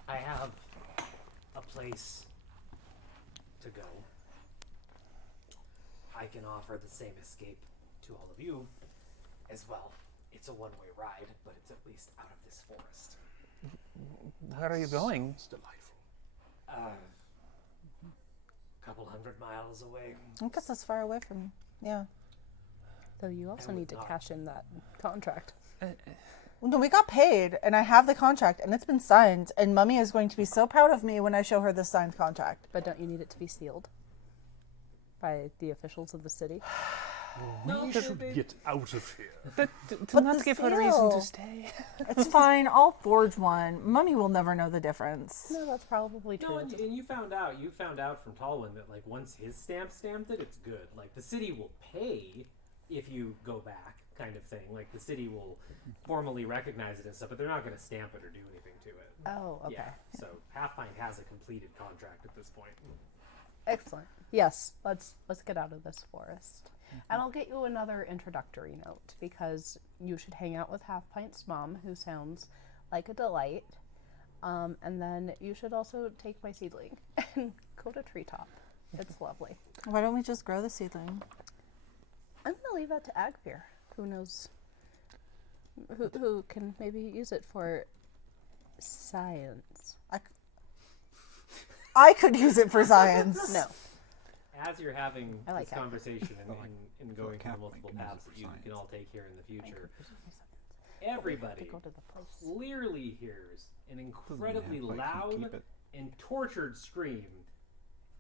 I have a place to go. I can offer the same escape to all of you as well. It's a one-way ride, but it's at least out of this forest. Where are you going? it's delightful. A couple 100 miles away. I guess that's far away from. Yeah. Though you also I would need to not. cash in that contract. No, we got paid, and I have the contract, and it's been signed. And Mummy is going to be so proud of me when I show her this signed contract. But don't you need it to be sealed by the officials of the city? We should get out of here. Do But not the give her a reason seal. to stay. It's fine. I'll forge one. Mummy will never know the difference. No, that's probably true. No, and you found out from Talwyn that like once his stamp stamped it, it's good. Like the city will pay if you go back, kind of thing. Like the city will formally recognize it and stuff, but they're not going to stamp it or do anything to it. Oh, okay. Yeah. So Halfpint has a completed contract at this point. Excellent. Yes, let's get out of this forest. And I'll get you another introductory note because you should hang out with Halfpint's mom, who sounds like a delight. And then you should also take my seedling and go to Treetop. It's lovely. Why don't we just grow the seedling? I'm gonna leave that to Agfir. Who knows? Who can maybe use it for science? I could use it for science. No. As you're having I like this that. conversation and going through Halfpint multiple can use it paths for that you can science. all take here in the future, To everybody go to the place. clearly hears an Doesn't mean incredibly Halfpint can loud keep it. and tortured scream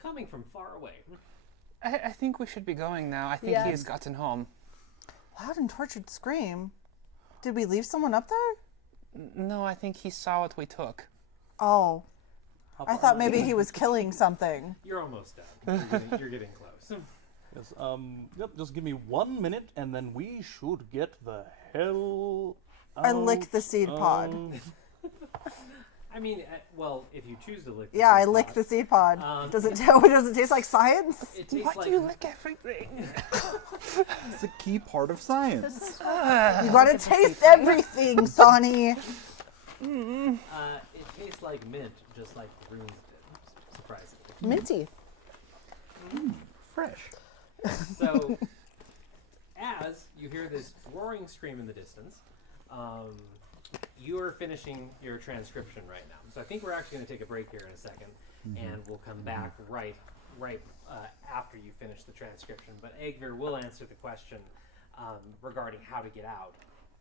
coming from far away. I think we should be going now. I think he has gotten home. Loud and tortured scream. Did we leave someone up there? No, I think he saw what we took. Oh. I thought maybe he was killing something. You're almost done. You're getting close. Yes, yep, just give me 1 minute and then we should get the hell out. I lick the seed pod. I mean, well, if you choose to lick. Yeah, I lick the seed pod. Does it taste like science? It tastes Why like do you lick everything? It's a key part of science. You gotta taste everything, Sonny. it tastes like mint, just like Runes did. Surprisingly. Minty. Fresh. So, as you hear this roaring scream in the distance, you are finishing your transcription right now. So I think we're actually going to take a break here in a second, and we'll come back right after you finish the transcription. But Egvir will answer the question regarding how to get out,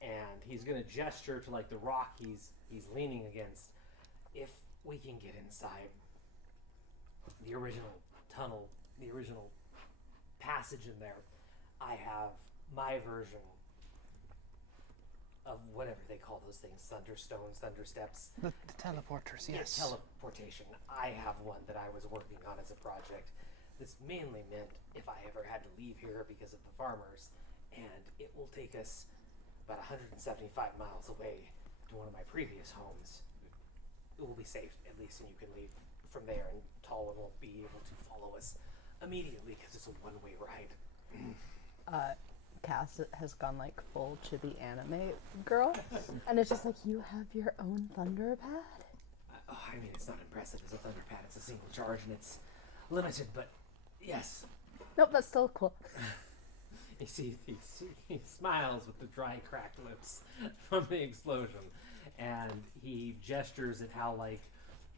and he's going to gesture to like the rock he's leaning against. If we can get inside the original tunnel, the original passage in there, I have my version of whatever they call those things, thunderstones, thundersteps. The teleporters, yes. Teleportation. I have one that I was working on as a project that's mainly meant if I ever had to leave here because of the farmers, and it will take us about 175 miles away to one of my previous homes. It will be safe, at least, and you can leave from there, and Talwyn won't be able to follow us immediately because it's a one-way ride. Cass has gone like full chibi anime girl, and it's just like, you have your own thunder pad. I mean, it's not impressive as a thunder pad. It's a single charge and it's limited, but yes. Nope, that's still cool. You see, he smiles with the dry, cracked lips from the explosion, and he gestures at how, like,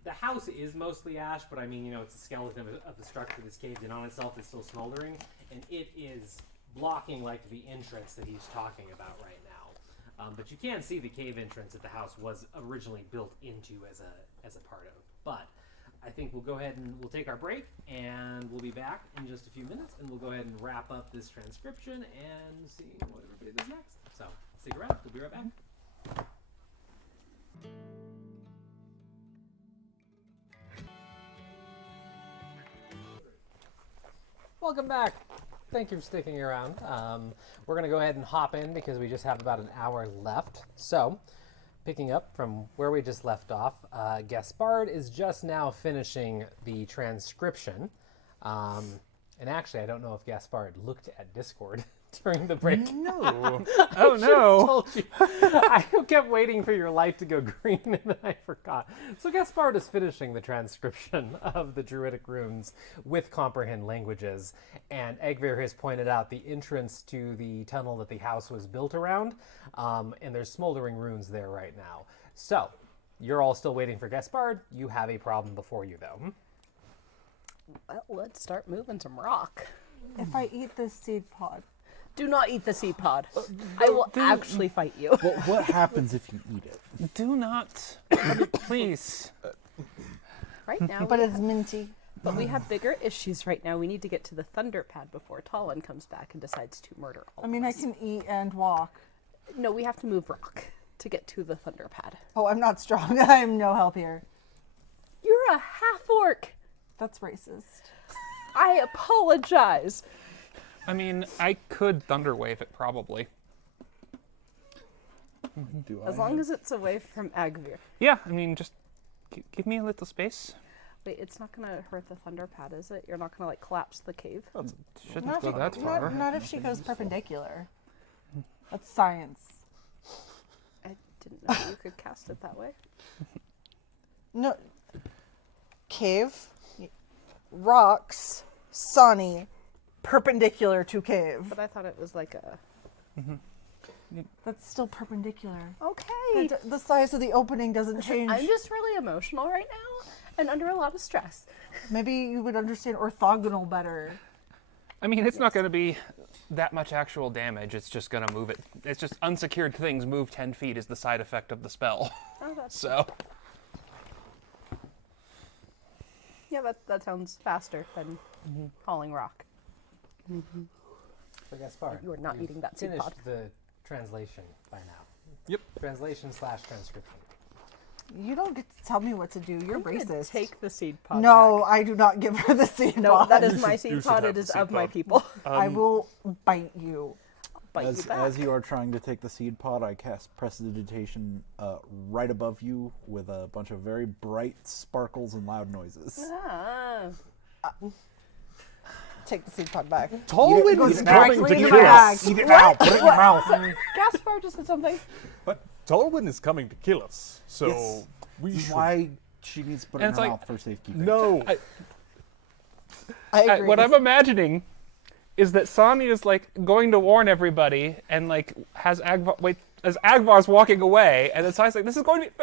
the house is mostly ash, but I mean, you know, it's a skeleton of the structure that's caved in on itself that's still smoldering, and it is blocking, like, the entrance that he's talking about right now. But you can see the cave entrance that the house was originally built into as a part of. But I think we'll go ahead and we'll take our break, and we'll be back in just a few minutes, and we'll go ahead and wrap up this transcription and see what everybody does next. So stick around. We'll be right back. Welcome back. Thank you for sticking around. We're going to go ahead and hop in because we just have about an hour left. So, picking up from where we just left off, Gaspard is just now finishing the transcription. And actually, I don't know if Gaspard looked at Discord during the break. No. Oh, no. Told you. I kept waiting for your light to go green, and then I forgot. So Gaspard is finishing the transcription of the Druidic runes with comprehend languages, and Egvir has pointed out the entrance to the tunnel that the house was built around, and there's smoldering runes there right now. So, you're all still waiting for Gaspard. You have a problem before you, though. Well, let's start moving some rock. If I eat this seed pod. Do not eat the seed pod. I will actually fight you. But what happens if you eat it? Do not. Please. Right now, But it's minty. but we have bigger issues right now. We need to get to the thunder pad before Talwyn comes back and decides to murder all I mean, of I us. can eat and walk. No, we have to move rock to get to the thunder pad. Oh, I'm not strong. I'm no help here. You're a half-orc. That's racist. I apologize. I mean, I could thunder wave it probably. Do As I? long as it's away from Egvir. Yeah, I mean, just give me a little space. Wait, it's not gonna hurt the thunder pad, is it? You're not gonna like collapse the cave? Shouldn't Not go if, that far. not if she goes perpendicular. That's science. I didn't know you could cast it that way. No. Cave. Rocks. Sunny. Perpendicular to cave. But I thought it was like a... That's still perpendicular. Okay. The size of the opening doesn't change. I'm just really emotional right now and under a lot of stress. Maybe you would understand orthogonal better. I mean, it's not going to be that much actual damage. It's just going to move it. It's just unsecured things move 10 feet is the side effect of the spell. Oh, that's So, Yeah, that sounds faster than hauling rock. So Gaspar, You are not you've eating that seed finished pod. the translation by now. Yep. Translation/transcription. You don't get to tell me what to do. You're I'm gonna racist. Take the seed pod. No, back. I do not give her the seed No, pod. that is You my should- you seed should pod. have It the is seed of my pod. people. I will bite you. Bite you back. As you are trying to take the seed pod, I cast prestidigitation right above you with a bunch of very bright sparkles and loud noises. Ah. Take the seed pod back. Talwyn goes is coming directly to into kill my us. bag. Eat it now! Put it in your mouth! Gaspar just said something. Talwyn is coming to kill us, so Yes. we This is should. why she needs to put it in And her it's mouth for safekeeping. No. I agree. What I'm imagining is that Sani is like going to warn everybody, and like has Agvar as Agvar's walking away, and then Sani's like, "This is going to be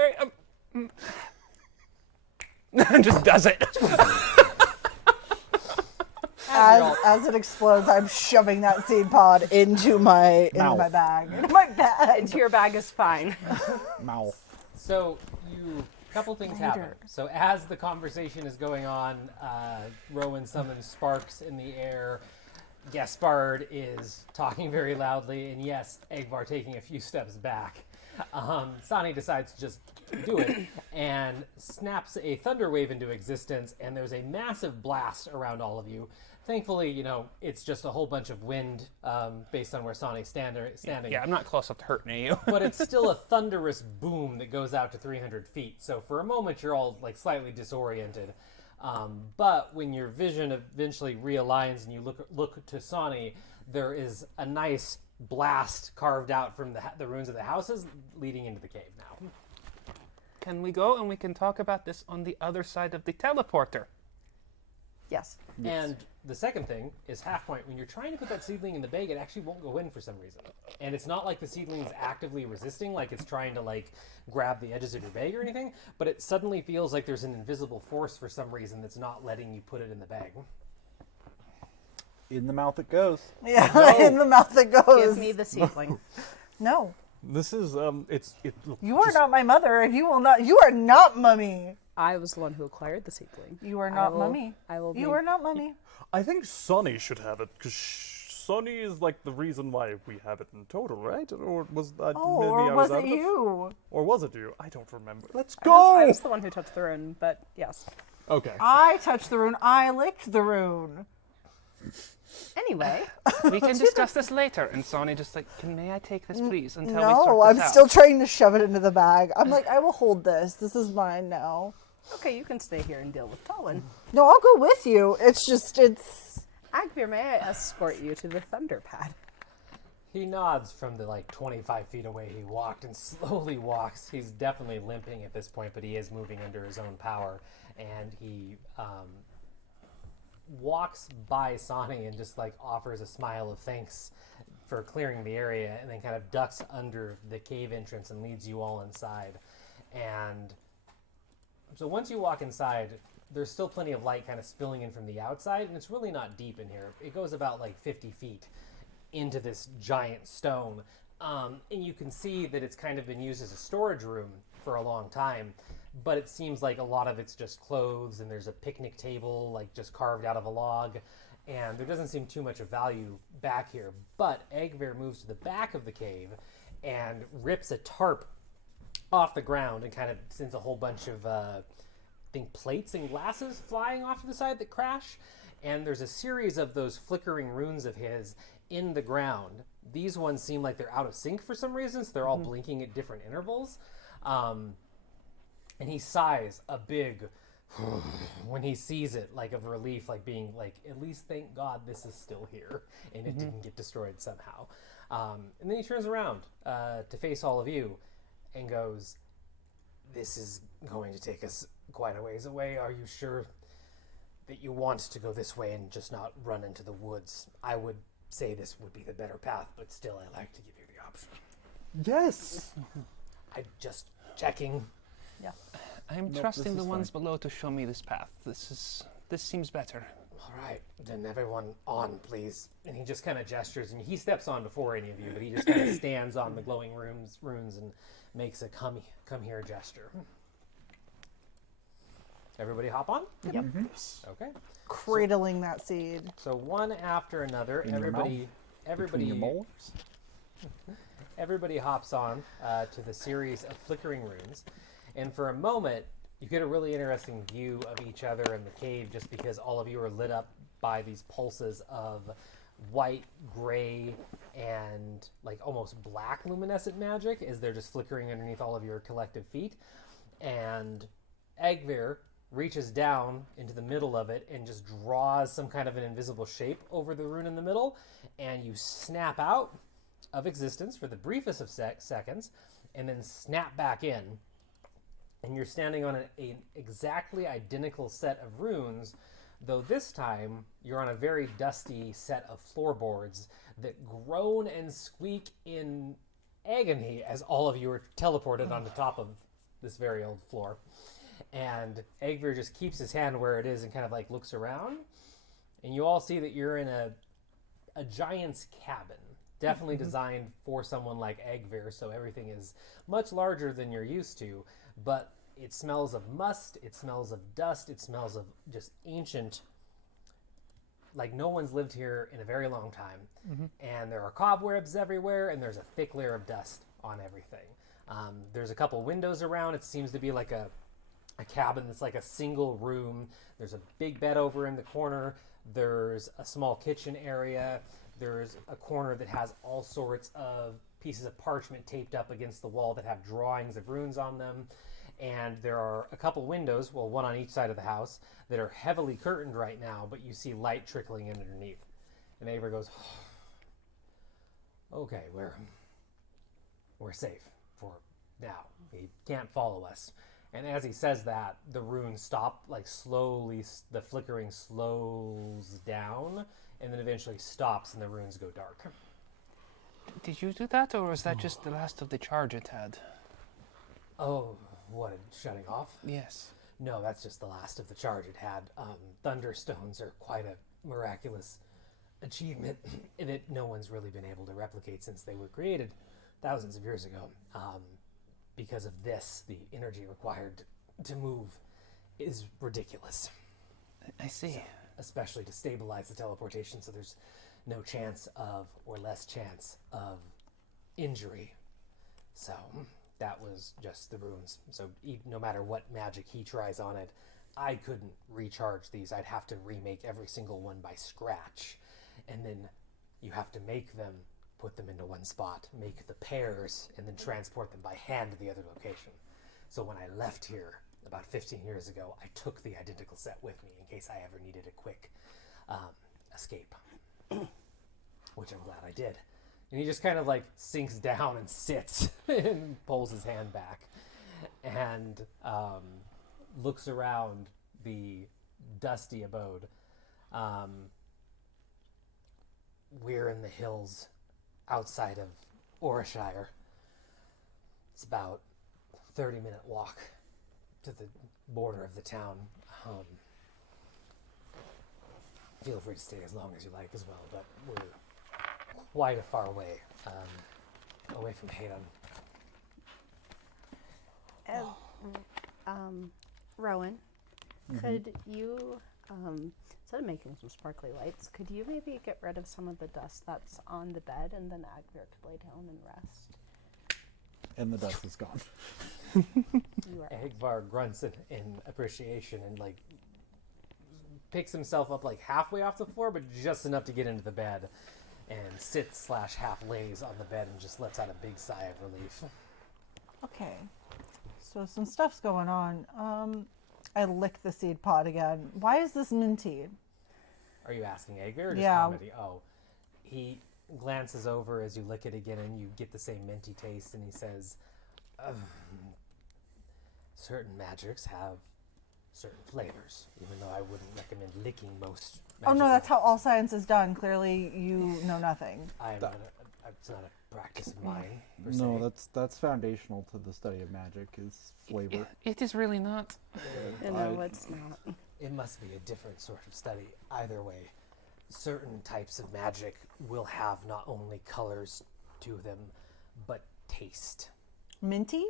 very," and just does it. As it explodes, I'm shoving that seed pod into my Mouth. bag. Into my bag. Into your bag is fine. Mouth. So couple things happen. Later. So as the conversation is going on, Rowan summons sparks in the air. Gaspard is talking very loudly, and yes, Egvar taking a few steps back. Sani decides to just do it and snaps a thunder wave into existence, and there's a massive blast around all of you. Thankfully, you know, it's just a whole bunch of wind based on where Sani's standing. Yeah, I'm not close up to hurting you. But it's still a thunderous boom that goes out to 300 feet. So for a moment, you're all like slightly disoriented. But when your vision eventually realigns and you look to Sani, there is a nice blast carved out from the ruins of the houses leading into the cave now. Can we go and we can talk about this on the other side of the teleporter? Yes. And the second thing is half point. When you're trying to put that seedling in the bag, it actually won't go in for some reason. And it's not like the seedling is actively resisting, like it's trying to like grab the edges of your bag or anything, but it suddenly feels like there's an invisible force for some reason that's not letting you put it in the bag. In the mouth it goes. Yeah, in the mouth it goes. Give me the seedling. No, This is look, you are just- not my mother, and you will not. You are not mummy. I was the one who acquired the seedling. You are not mummy. I will. You are not mummy. I think Sonny should have it because Sonny is like the reason why we have it in total, right? Or was that Oh, maybe or I was out it of you? Or was it you? I don't remember. Let's I go. was the one who touched the rune, but yes. Okay. I touched the rune. I licked the rune. Anyway, We can discuss this later. And Sani just like, may I take this, please, until we No, sort I'm this out? still trying to shove it into the bag. I'm like, I will hold this. This is mine now. okay, you can stay here and deal with Talwyn. No, I'll go with you. It's Agvir, may I escort you to the thunder pad? He nods from the like 25 feet away he walked and slowly walks. He's definitely limping at this point, but he is moving under his own power. And he walks by Sani and just like offers a smile of thanks for clearing the area, and then kind of ducks under the cave entrance and leads you all inside. And so once you walk inside, there's still plenty of light kind of spilling in from the outside, and it's really not deep in here. It goes about like 50 feet into this giant stone. And you can see that it's kind of been used as a storage room for a long time, but it seems like a lot of it's just clothes, and there's a picnic table like just carved out of a log, and there doesn't seem too much of value back here. But Egver moves to the back of the cave and rips a tarp off the ground and kind of sends a whole bunch of I think plates and glasses flying off to the side that crash, and there's a series of those flickering runes of his in the ground. These ones seem like they're out of sync for some reason, so they're all blinking at different intervals. And he sighs a big when he sees it, like of relief, like being like, at least thank God this is still here and it didn't get destroyed somehow. And then he turns around to face all of you and goes, "This is going to take us quite a ways away. Are you sure that you want to go this way and just not run into the woods? I would say this would be the better path, but still I like to give you the option." Yes. I'm just checking. Yeah. I'm Nope, trusting this the is ones fine. below to show me this path. This seems better. All right, then everyone on, please. And he just kind of gestures, and he steps on before any of you, but he just kind of stands on the glowing runes and makes a come here gesture. Everybody hop on? Yep. Yes. Okay. Cradling that seed. So one after another, In your everybody mouth? Between your molars? everybody hops on to the series of Flickering Runes. And for a moment, you get a really interesting view of each other in the cave just because all of you are lit up by these pulses of white, gray, and like almost black luminescent magic as they're just flickering underneath all of your collective feet. And Egvir reaches down into the middle of it and just draws some kind of an invisible shape over the rune in the middle, and you snap out of existence for the briefest of seconds, and then snap back in, and you're standing on an exactly identical set of runes, though this time you're on a very dusty set of floorboards that groan and squeak in agony as all of you are teleported onto top of this very old floor. And Egvir just keeps his hand where it is and kind of like looks around, and you all see that you're in a giant's cabin, definitely designed for someone like Egvir, so everything is much larger than you're used to, but it smells of must, it smells of dust, it smells of just ancient, like no one's lived here in a very long time. And there are cobwebs everywhere, and there's a thick layer of dust on everything. There's a couple windows around. It seems to be like a cabin that's like a single room. There's a big bed over in the corner. There's a small kitchen area. There's a corner that has all sorts of pieces of parchment taped up against the wall that have drawings of runes on them. And there are a couple windows, well, one on each side of the house, that are heavily curtained right now, but you see light trickling in underneath. And Avery goes, okay, we're safe for now. He can't follow us. And as he says that, the runes stop, like slowly, the flickering slows down, and then eventually stops, and the runes go dark. Did you do that, or was that just the last of the charge it had? Oh, what, shutting off? Yes. No, that's just the last of the charge it had. Thunderstones are quite a miraculous achievement that no one's really been able to replicate since they were created thousands of years ago. Because of this, the energy required to move is ridiculous. I see. Especially to stabilize the teleportation, so there's no chance of, or less chance of, injury. So that was just the runes. So no matter what magic he tries on it, I couldn't recharge these. I'd have to remake every single one by scratch. And then you have to make them, put them into one spot, make the pairs, and then transport them by hand to the other location. So when I left here about 15 years ago, I took the identical set with me in case I ever needed a quick escape, which I'm glad I did. And he just kind of like sinks down and sits and pulls his hand back and looks around the dusty abode. We're in the hills outside of Orishire. It's about a 30-minute walk to the border of the town. Feel free to stay as long as you like as well, but we're quite a far way from Hayden. Rowan, could you, instead of making some sparkly lights, could you maybe get rid of some of the dust that's on the bed, and then Agvir could lay down and rest? And the dust is gone. You are Egvar grunts in appreciation and like picks himself up like halfway off the floor, but just enough to get into the bed, and sits / half lays on the bed and just lets out a big sigh of relief. Okay. So some stuff's going on. I lick the seed pod again. Why is this minty? Are you asking Egvar or just Yeah. commenting? Oh, he glances over as you lick it again, and you get the same minty taste, and he says, certain magics have certain flavors, even though I wouldn't recommend licking most Oh no, magic that's how all science is done. Clearly, you know nothing. it's not a practice of mine, per No, se. that's foundational to the study of magic is flavor. It is really not. no, it's not. It must be a different sort of study. Either way, certain types of magic will have not only colors to them, but taste. Minty?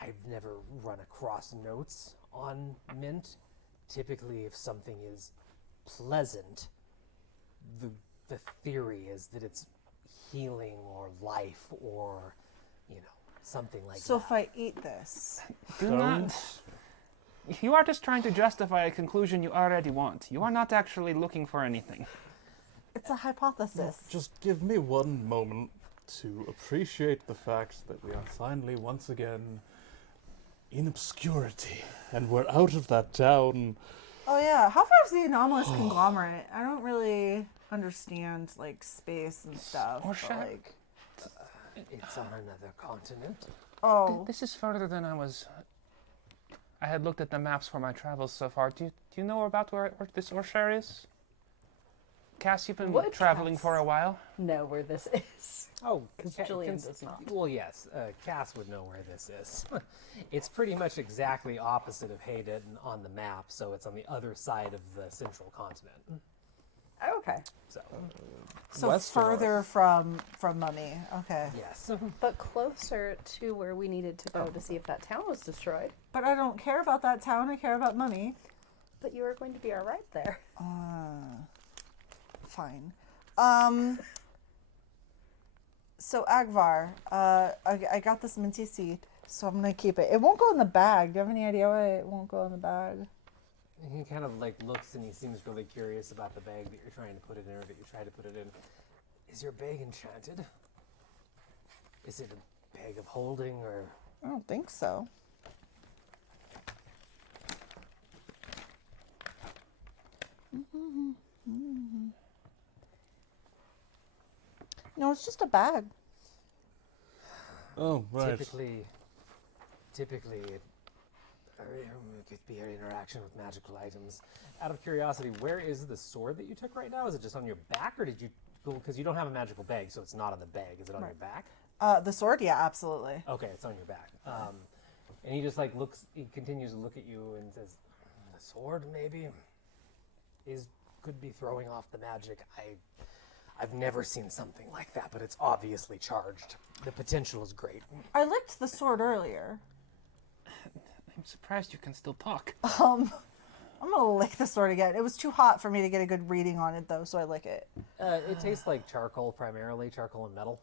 I've never run across notes on mint. Typically, if something is pleasant, the theory is that it's healing or life or, something like So that. if I eat this, Do not. You are just trying to justify a conclusion you already want. You are not actually looking for anything. it's a hypothesis. Just give me one moment to appreciate the fact that we are finally once again in obscurity, and we're out of that town. Oh yeah, how far is the anomalous conglomerate? I don't really understand like space and stuff. Or but, shadow. like, It's on another continent. oh, This is further than I had looked at the maps for my travels so far. Do you know about where this Orshare is? Cass, you've been What, traveling Cass? for a while. Know where this is. Oh, Because Julian does not. Well, yes, Cass would know where this is. It's pretty much exactly opposite of Hayden on the map, so it's on the other side of the central continent. Oh, okay. So, West or further from Mummy. Okay, yes. But closer to where we needed to go to see if that town was destroyed. but I don't care about that town. I care about Mummy. But you are going to be all right there. Fine. So Agvar, I got this minty seed, so I'm gonna keep it. It won't go in the bag. Do you have any idea why it won't go in the bag? He kind of looks and he seems really curious about the bag that you're trying to put it in or that you try to put it in. Is your bag enchanted? Is it a bag of holding or... I don't think so. No, it's just a bag. Oh, right. Typically, it could be an interaction with magical items. Out of curiosity, where is the sword that you took right now? Is it just on your back, or did you? Because you don't have a magical bag, so it's not on the bag. Is it on your back? The sword, yeah, absolutely. Okay, it's on your back. And he just looks. He continues to look at you and says, "The sword maybe could be throwing off the magic. I've never seen something like that, but it's obviously charged. The potential is great." I licked the sword earlier. I'm surprised you can still talk. I'm gonna lick the sword again. It was too hot for me to get a good reading on it, though, so I lick it. It tastes like charcoal primarily, charcoal and metal.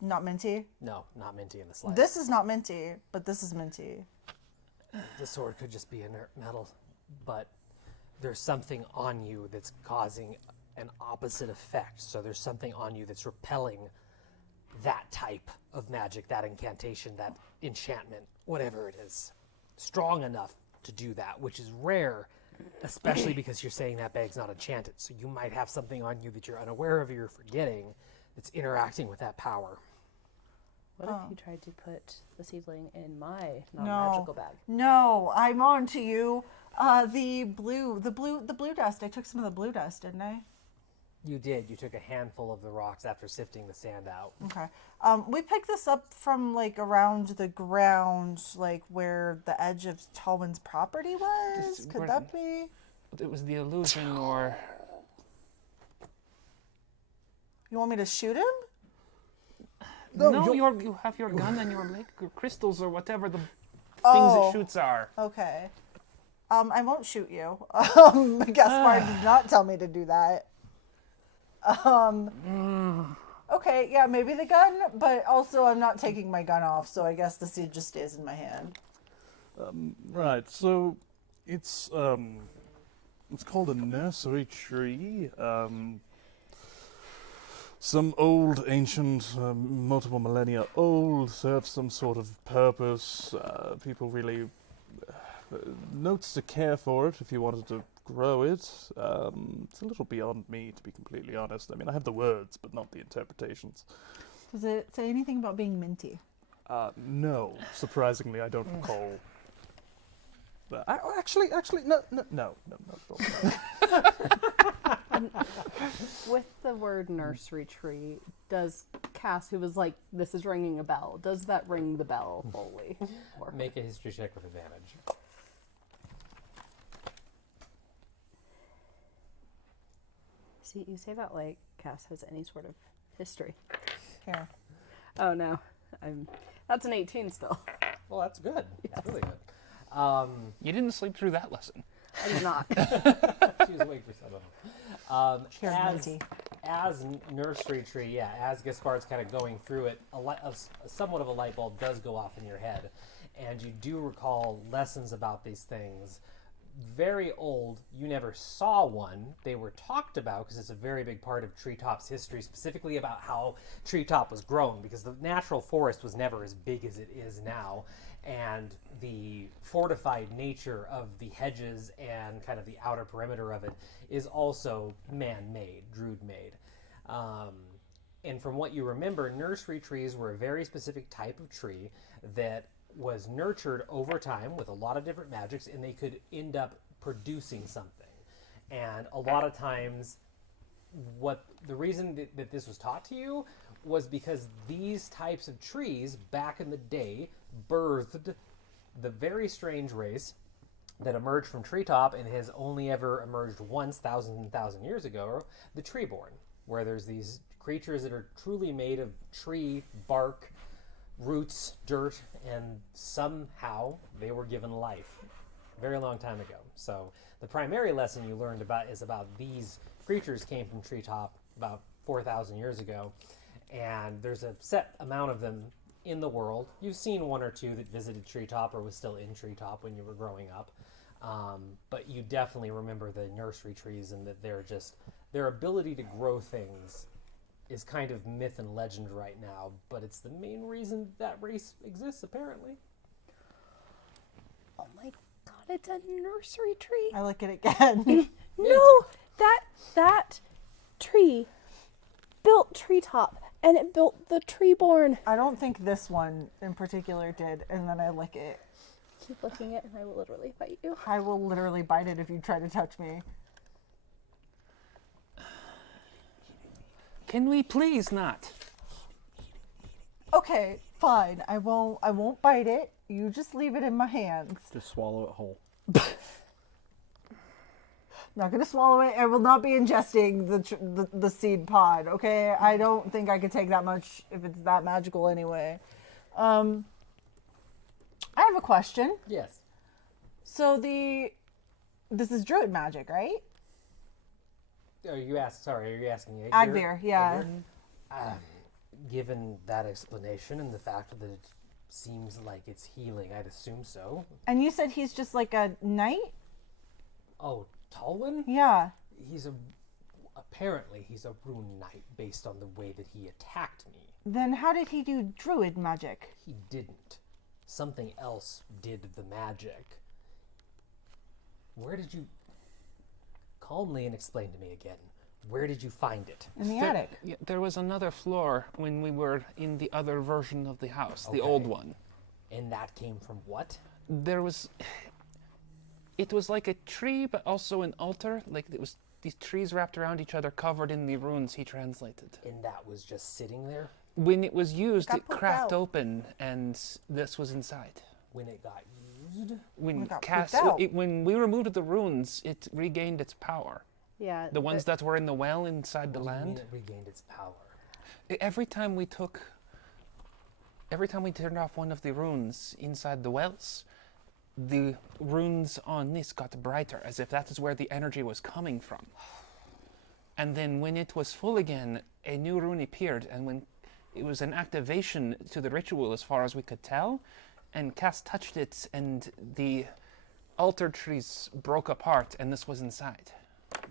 Not minty. No, not minty in the slightest. This is not minty, but this is minty. The sword could just be inert metal, but there's something on you that's causing an opposite effect. So there's something on you that's repelling that type of magic, that incantation, that enchantment, whatever it is, strong enough to do that, which is rare, especially because you're saying that bag's not enchanted. So you might have something on you that you're unaware of or you're forgetting that's interacting with that power. What if you tried to put the seedling in my non-magical bag? No, I'm on to you. The blue dust. I took some of the blue dust, didn't I? You did. You took a handful of the rocks after sifting the sand out. Okay. We picked this up from around the ground, where the edge of Talwyn's property was. Could that be? It was the illusion, or You want me to shoot him? no, you have your gun and your crystals or whatever the things Oh. it shoots are. Okay. I won't shoot you. Gaspar did not tell me to do that. Okay, yeah, maybe the gun, but also I'm not taking my gun off, so I guess the seed just stays in my hand. Right, so it's called a nursery tree. Some old, ancient, multiple millennia old, serves some sort of purpose. People really notes to care for it if you wanted to grow it. It's a little beyond me, to be completely honest. I mean, I have the words, but not the interpretations. Does it say anything about being minty? No, surprisingly, I don't recall. But actually, no. With the word nursery tree, does Cass, who was like, this is ringing a bell, does that ring the bell fully? Or- Make a history check with advantage. See, you say that like Cass has any sort of history. Here. Oh no, that's an 18 still. Well, that's good. That's really good. You didn't sleep through that lesson. I did not. She was awake for some of them. She heard minty. As nursery tree, as Gaspard's kind of going through it, somewhat of a light bulb does go off in your head, and you do recall lessons about these things. Very old, you never saw one. They were talked about because it's a very big part of Treetop's history, specifically about how Treetop was grown, because the natural forest was never as big as it is now, and the fortified nature of the hedges and kind of the outer perimeter of it is also man-made, druid-made. And from what you remember, nursery trees were a very specific type of tree that was nurtured over time with a lot of different magics, and they could end up producing something. And a lot of times, the reason that this was taught to you was because these types of trees back in the day birthed the very strange race that emerged from Treetop and has only ever emerged once, thousands and thousands of years ago, the Treeborn, where there's these creatures that are truly made of tree bark, roots, dirt, and somehow they were given life a very long time ago. So the primary lesson you learned is about these creatures came from Treetop about 4,000 years ago, and there's a set amount of them in the world. You've seen one or two that visited Treetop or was still in Treetop when you were growing up, but you definitely remember the nursery trees, and that their ability to grow things is kind of myth and legend right now, but it's the main reason that race exists, apparently. Oh my god, it's a nursery tree. I look at it again. No, that tree built Treetop, and it built the Treeborn. I don't think this one in particular did, and then I lick it. Keep looking it, and I will literally bite you. I will literally bite it if you try to touch me. Can we please not? Okay, fine. I won't bite it. You just leave it in my hands. Just swallow it whole. Not gonna swallow it. I will not be ingesting the seed pod. Okay, I don't think I could take that much if it's that magical anyway. I have a question. Yes. So this is druid magic, right? Are you asking Agvir, yeah. Given that explanation and the fact that it seems like it's healing, I'd assume so. And you said he's just like a knight? Oh, Talwyn? Yeah. Apparently he's a rune knight based on the way that he attacked me. Then how did he do druid magic? He didn't. Something else did the magic. Where did you... Calmly and explain to me again. Where did you find it? In the attic. Yeah, there was another floor when we were in the other version of the house, the Okay. old one. And that came from what? It was like a tree, but also an altar. Like it was these trees wrapped around each other, covered in the runes he translated. And that was just sitting there When it was used, Got it pooped cracked out. open, and this was inside. when it got used? When It got cast, pooped out. when we removed the runes, it regained its power. Yeah. The ones that were in the well inside the What do you mean land. it regained its power? Every time we turned off one of the runes inside the wells, the runes on this got brighter, as if that is where the energy was coming from. And then when it was full again, a new rune appeared, and when it was an activation to the ritual as far as we could tell, and Cass touched it, and the altar trees broke apart, and this was inside.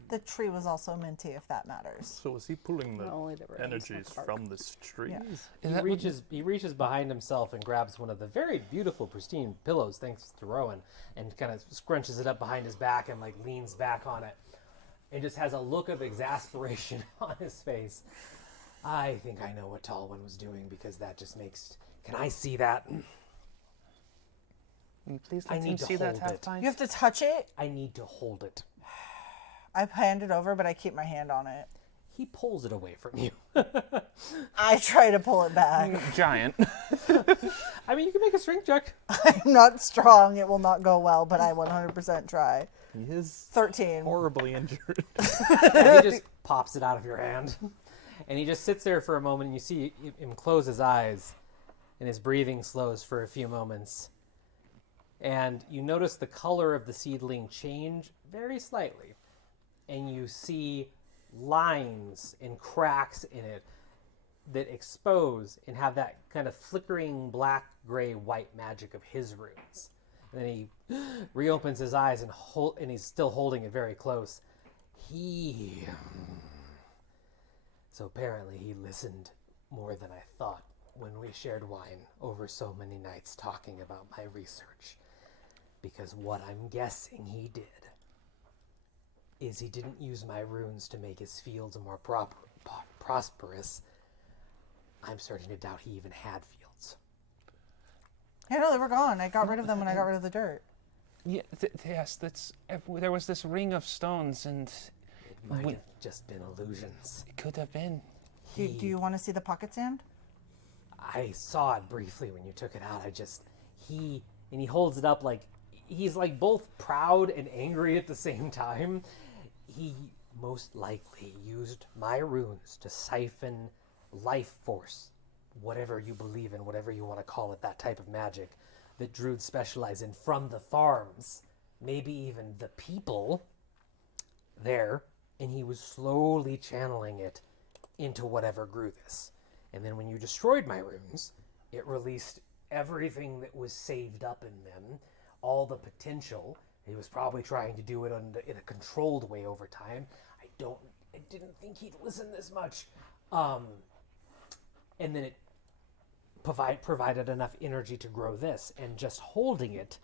The tree was also minty, if that matters. So is he pulling the Not only the runes, but energies the bark. from this tree? Yeah. He reaches behind himself and grabs one of the very beautiful, pristine pillows, thanks to Rowan, and kind of scrunches it up behind his back and like leans back on it, and just has a look of exasperation on his face. I think I know what Talwyn was doing, because that just makes... Can I see that? Please I let him need to see that hold it. half-pint. You have to touch it. I need to hold it. I hand it over, but I keep my hand on it. He pulls it away from you. I try to pull it back. Giant. I mean, you can make a strength check. I'm not strong. It will not go well, but I 100% try. He is 13. horribly injured. And he just pops it out of your hand. And he just sits there for a moment, and you see him close his eyes, and his breathing slows for a few moments. And you notice the color of the seedling change very slightly. And you see lines and cracks in it that expose and have that kind of flickering black, gray, white magic of his runes. And then he reopens his eyes and he's still holding it very close. So apparently he listened more than I thought when we shared wine over so many nights talking about my research. Because what I'm guessing he did is he didn't use my runes to make his fields more prosperous. I'm starting to doubt he even had fields. Yeah, no, they were gone. I got rid of them when I got rid of the dirt. Yeah, yes, there was this ring of stones, and It might have just been illusions. it could have been. Do you want to see the pocket sand? I saw it briefly when you took it out. He holds it up like he's like both proud and angry at the same time. He most likely used my runes to siphon life force, whatever you believe in, whatever you want to call it, that type of magic that druids specialize in, from the farms, maybe even the people there, and he was slowly channeling it into whatever grew this. And then when you destroyed my runes, it released everything that was saved up in them, all the potential. He was probably trying to do it in a controlled way over time. I didn't think he'd listen this much. And then it provided enough energy to grow this, and just holding it,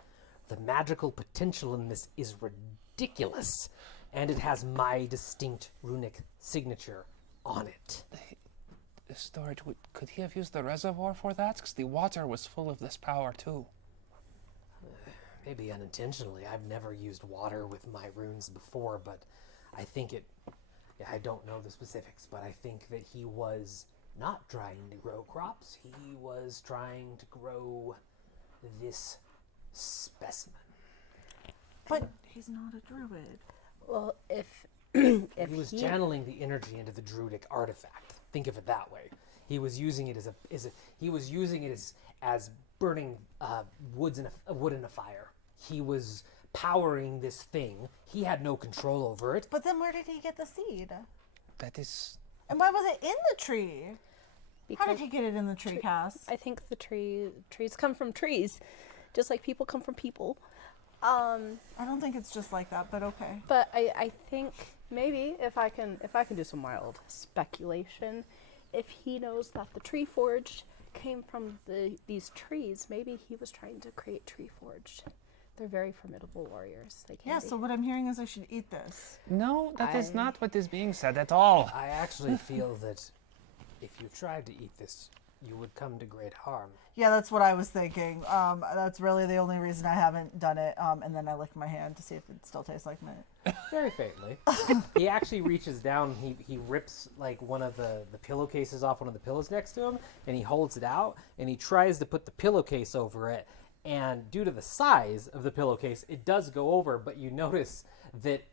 the magical potential in this is ridiculous, and it has my distinct runic signature on it. The storage, could he have used the reservoir for that? Because the water was full of this power too. Maybe unintentionally. I've never used water with my runes before, but I think I don't know the specifics, but I think that he was not trying to grow crops. He was trying to grow this specimen. But he's not a druid. Well, if He was channeling the energy into the druidic artifact. Think of it that way. He was using it as burning wood in a fire. He was powering this thing. He had no control over it. But then where did he get the seed? That is... And why was it in the tree? How did because he get it in the tree, Cass? I think the trees come from trees, just like people come from people. I don't think it's just like that, but okay. But I think maybe if I can do some wild speculation, if he knows that the tree forged came from these trees, maybe he was trying to create tree forged. They're very formidable warriors. They can Yeah, be. so what I'm hearing is I should eat this. No, that is not what is being said at all. I actually feel that if you tried to eat this, you would come to great harm. Yeah, that's what I was thinking. That's really the only reason I haven't done it. And then I lick my hand to see if it still tastes like mint. Very faintly. He actually reaches down, he rips like one of the pillowcases off one of the pillows next to him, and he holds it out, and he tries to put the pillowcase over it, and due to the size of the pillowcase, it does go over, but you notice that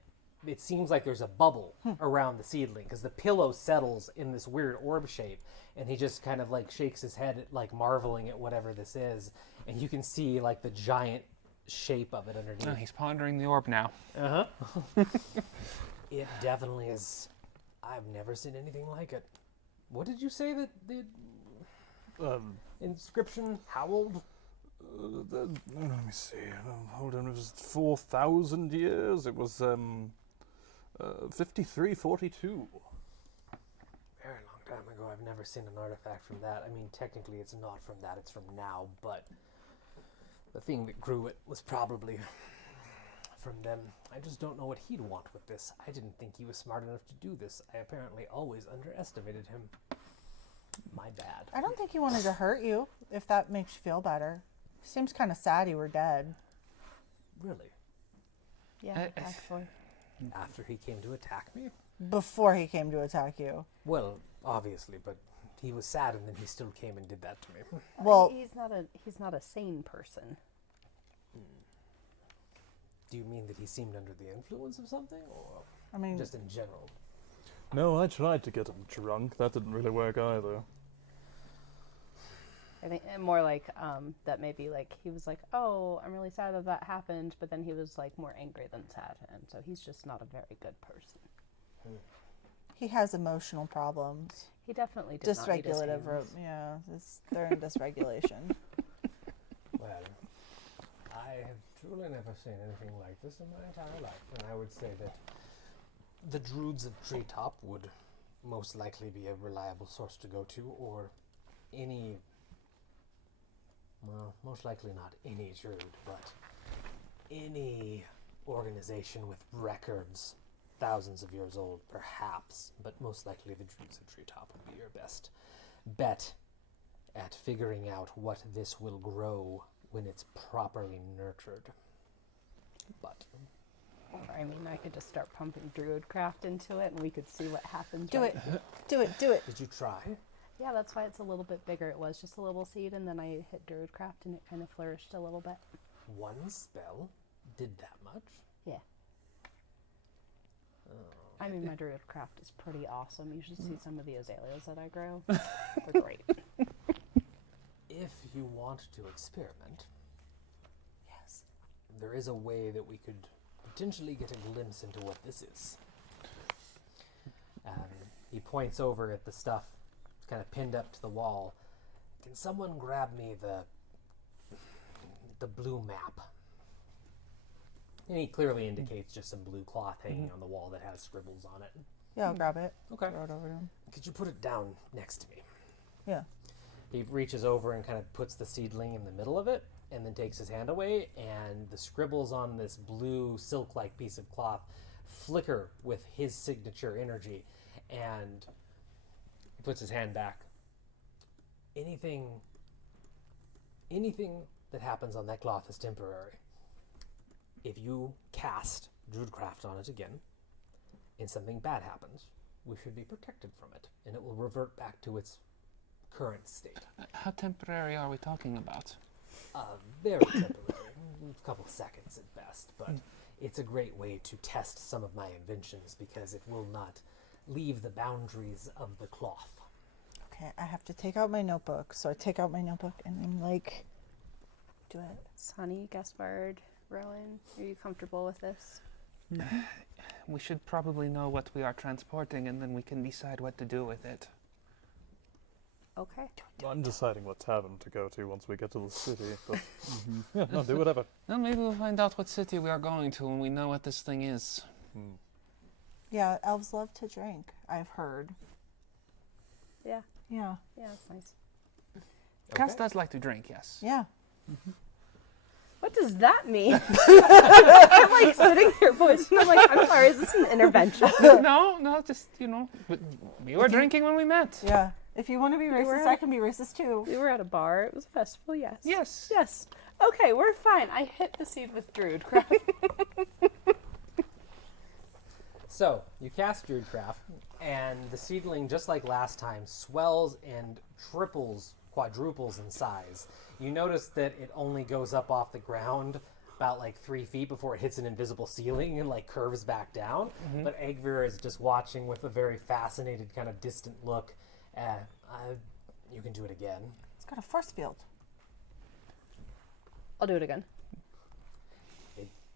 it seems like there's a bubble around the seedling, because the pillow settles in this weird orb shape, and he just kind of like shakes his head, like marveling at whatever this is, and you can see like the giant shape of it underneath. Oh, he's pondering the orb now. It definitely is. I've never seen anything like it. What did you say that the inscription howled? Let me see. Hold on, it was 4,000 years. It was 5342. Very long time ago. I've never seen an artifact from that. I mean, technically it's not from that, it's from now, but the thing that grew it was probably from them. I just don't know what he'd want with this. I didn't think he was smart enough to do this. I apparently always underestimated him. My bad. I don't think he wanted to hurt you, if that makes you feel better. Seems kind of sad you were dead. Really? Yeah, actually. After he came to attack me? Before he came to attack you. Well, obviously, but he was sad and then he still came and did that to me. Well, he's not a sane person. Do you mean that he seemed under the influence of something, or I mean, just in general? No, I tried to get him drunk. That didn't really work either. I think more like that maybe like he was like, oh, I'm really sad that that happened, but then he was like more angry than sad, and so he's just not a very good person. He has emotional problems. He definitely did not eat his Dysregulative, hands. they're in dysregulation. Well, I have truly never seen anything like this in my entire life, and I would say that the Druids of Treetop would most likely be a reliable source to go to, or any, well, most likely not any Druid, but any organization with records thousands of years old, perhaps, but most likely the Druids of Treetop would be your best bet at figuring out what this will grow when it's properly nurtured. But I mean, I could just start pumping Druidcraft into it, and we could see what happens. Do right? it. Do it. Do it. did you try? Yeah, that's why it's a little bit bigger. It was just a little seed, and then I hit Druidcraft, and it kind of flourished a little bit. One spell did that much? Yeah. I mean, my Druidcraft is pretty awesome. You should see some of the azaleas that I grow. They're great. If you want to experiment, Yes. there is a way that we could potentially get a glimpse into what this is. He points over at the stuff kind of pinned up to the wall. Can someone grab me the blue map? And he clearly indicates just some blue cloth hanging on the wall that has scribbles on it. Yeah, I'll grab it. Okay. Throw it over to him. Could you put it down next to me? Yeah. He reaches over and kind of puts the seedling in the middle of it, and then takes his hand away, and the scribbles on this blue silk-like piece of cloth flicker with his signature energy, and he puts his hand back. Anything that happens on that cloth is temporary. If you cast Druidcraft on it again, and something bad happens, we should be protected from it, and it will revert back to its current state. How temporary are we talking about? Very temporary, a couple of seconds at best, but it's a great way to test some of my inventions because it will not leave the boundaries of the cloth. Okay, I have to take out my notebook. So I take out my notebook and I'm like, do it. Sunny, Gaspard, Rowan, are you comfortable with this? We should probably know what we are transporting, and then we can decide what to do with it. Okay. I'm deciding what tavern to go to once we get to the city. But yeah, no, do whatever. Well, maybe we'll find out what city we are going to when we know what this thing is. Yeah, elves love to drink, I've heard. Yeah. Yeah. Yeah, that's nice. Cass does like to drink, yes. Yeah. What does that mean? I'm like sitting here voicing. I'm like, I'm sorry, is this an intervention? No, just, but we were drinking when we met. Yeah. If you want to be racist, I can be racist too. We were at a bar. It was a festival, yes. Yes. Yes. Okay, we're fine. I hit the seed with Druidcraft. So, you cast Druidcraft, and the seedling, just like last time, swells and quadruples in size. You notice that it only goes up off the ground about 3 feet before it hits an invisible ceiling and curves back down. But Egvir is just watching with a very fascinated, kind of distant look. You can do it again. It's got a force field. I'll do it again.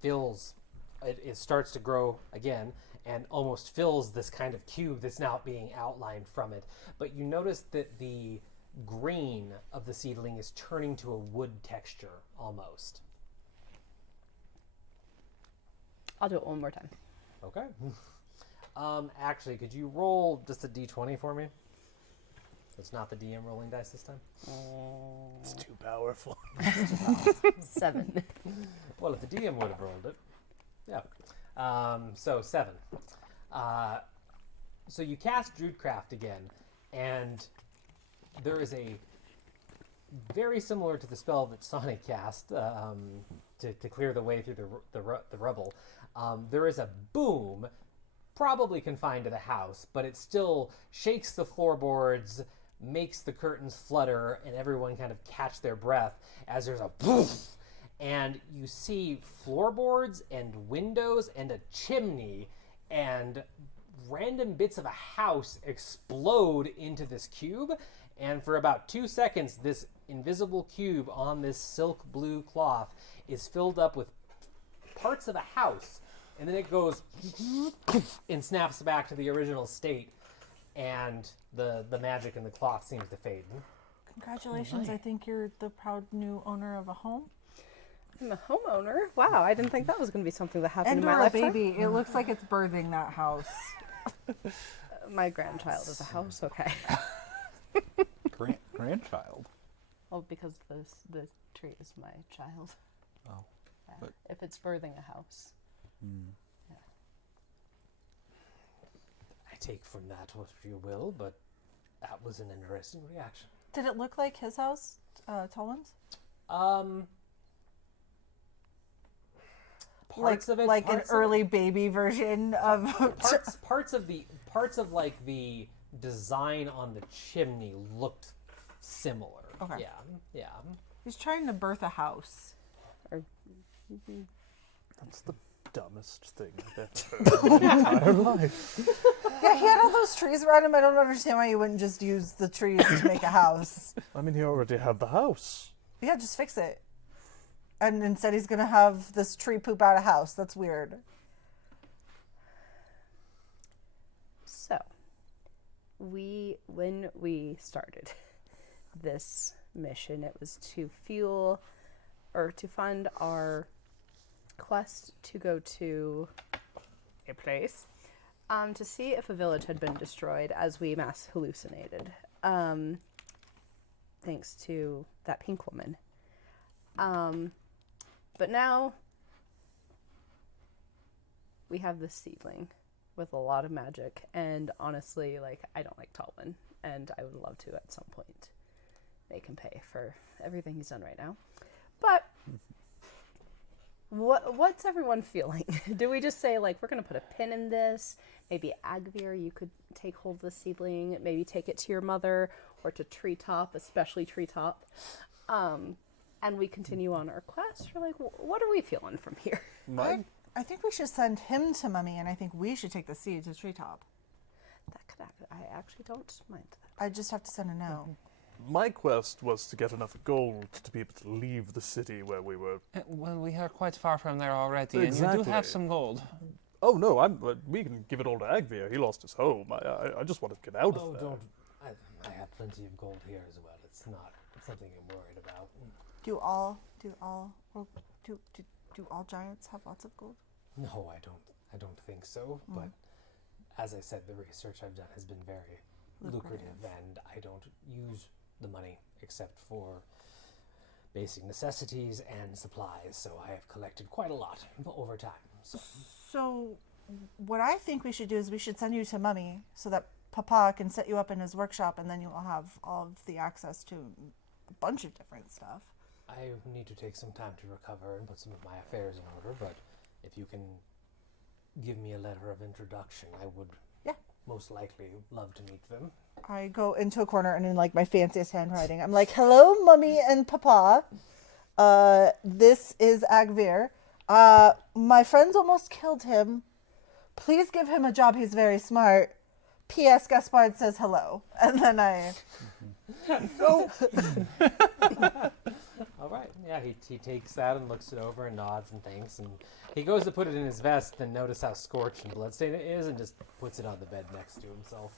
It starts to grow again and almost fills this kind of cube that's now being outlined from it. But you notice that the green of the seedling is turning to a wood texture almost. I'll do it one more time. Okay. Actually, could you roll just a d20 for me? It's not the DM rolling dice this time. It's too powerful. 7. Well, if the DM would have rolled it. Yeah. So 7. So you cast Druidcraft again, and there is a very similar to the spell that Sonic cast to clear the way through the rubble. There is a boom, probably confined to the house, but it still shakes the floorboards, makes the curtains flutter, and everyone kind of catch their breath as there's a poof, and you see floorboards and windows and a chimney and random bits of a house explode into this cube, And for about 2 seconds, this invisible cube on this silk blue cloth is filled up with parts of a house. And then it goes and snaps back to the original state. And the magic in the cloth seems to fade. Congratulations, I think you're the proud new owner of a home. I'm a homeowner. Wow, I didn't think that was going to be something that happened And in my or a lifetime. baby. It looks like it's birthing that house. My grandchild is a house, okay. Grandchild. Well, because the tree is my child. Oh, Yeah. but- If it's birthing a house. I take from that what you will, but that was an interesting reaction. Did it look like his house, Talwyn's? Parts of it, like an parts of early baby version of. parts of like the design on the chimney looked similar. Okay. Yeah. He's trying to birth a house. That's the dumbest thing I've ever heard in my entire life. Yeah, he had all those trees around him. I don't understand why you wouldn't just use the trees to make a house. I mean, he already had the house. Yeah, just fix it. And instead he's gonna have this tree poop out a house. That's weird. So, when we started this mission, it was to fund our quest to go to a place to see if a village had been destroyed as we mass hallucinated, thanks to that pink woman. But now we have this seedling with a lot of magic, and honestly, like, I don't like Talwyn, and I would love to at some point make him pay for everything he's done right now. But what's everyone feeling? Do we just say, like, we're going to put a pin in this? Maybe Agvir, you could take hold of the seedling, maybe take it to your mother or to Treetop, especially Treetop, and we continue on our quest? Or, like, what are we feeling from here? I think we should send him to Mummy, and I think we should take the seed to Treetop. That could happen. I actually don't mind that. I just have to send a no. My quest was to get enough gold to be able to leave the city where we were. Well, we are quite far from there already, and you do Exactly. have some gold. Oh no, we can give it all to Agvir. He lost his home. I just want to get out of there. Don't. I have plenty of gold here as well. It's not something I'm worried about. Do all giants have lots of gold? No, I don't think so. But as I said, the research I've done has been very lucrative, and I don't use the money except for basic necessities and supplies. So I have collected quite a lot over time. So what I think we should do is we should send you to Mummy so that Papa can set you up in his workshop, and then you'll have all of the access to a bunch of different stuff. I need to take some time to recover and put some of my affairs in order, but if you can give me a letter of introduction, I would most likely love to meet them. I go into a corner and in like my fanciest handwriting, I'm like, "Hello, Mummy and Papa. This is Agvir. My friends almost killed him. Please give him a job. He's very smart. P.S. Gaspard says hello." And then I... All right. Yeah, he takes that and looks it over and nods and thanks, and he goes to put it in his vest, then notice how scorched and bloodstained it is, and just puts it on the bed next to himself.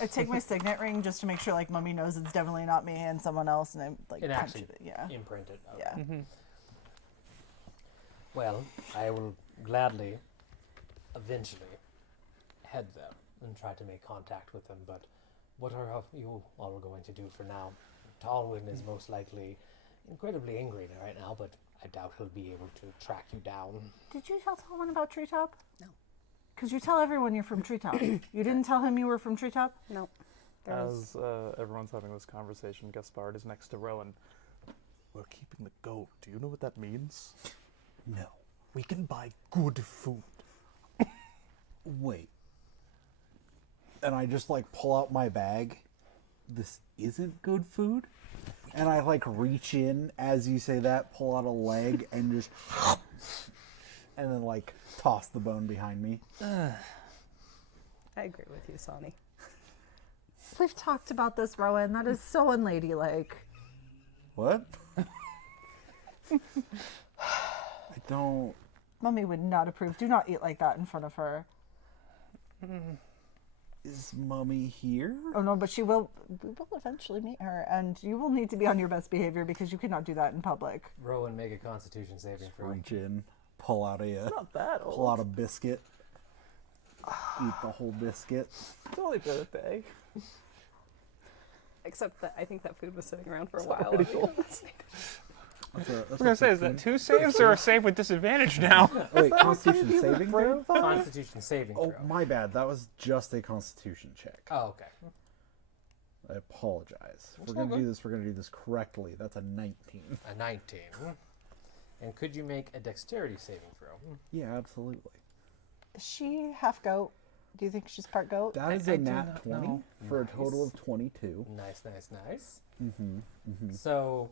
I take my signet ring just to make sure like Mummy knows it's definitely not me and someone else, and I like And punch actually it. Yeah. imprint it. Okay. Yeah. Well, I will gladly eventually head there and try to make contact with them, but what are you all going to do for now? Talwyn is most likely incredibly angry right now, but I doubt he'll be able to track you down. Did you tell someone about Treetop? No. Because you tell everyone you're from Treetop. You didn't tell him you were from Treetop? No. There was... As everyone's having this conversation, Gaspard is next to Rowan. We're keeping the gold. Do you know what that means? No. We can buy good food. Wait. And I just like pull out my bag. This isn't good food? And I like reach in as you say that, pull out a leg and just and then like toss the bone behind me. I agree with you, Sonny. We've talked about this, Rowan. That is so unladylike. What? I don't. Mummy would not approve. Do not eat like that in front of her. Is Mummy here? Oh no, but we will eventually meet her, and you will need to be on your best behavior because you cannot do that in public. Rowan, make a Constitution saving throw. Reach in, pull out Not that old. pull out a biscuit, eat the whole biscuit. It's only birthday. Except that I think that food was sitting around for a while. That's I was gonna say, is that 2 saves or a save with disadvantage now? Wait, Constitution saving throw? Constitution saving Oh, throw. my bad. That was just a Constitution check. Oh, okay. I apologize. If That's we're all gonna do good. this. We're gonna do this correctly. That's a 19. A 19. And could you make a Dexterity saving throw? Yeah, absolutely. Is she half goat? Do you think she's part goat? That is I a do nat not 20 know. for a total Nice. of 22. Nice, nice, nice. Mm-hmm. So,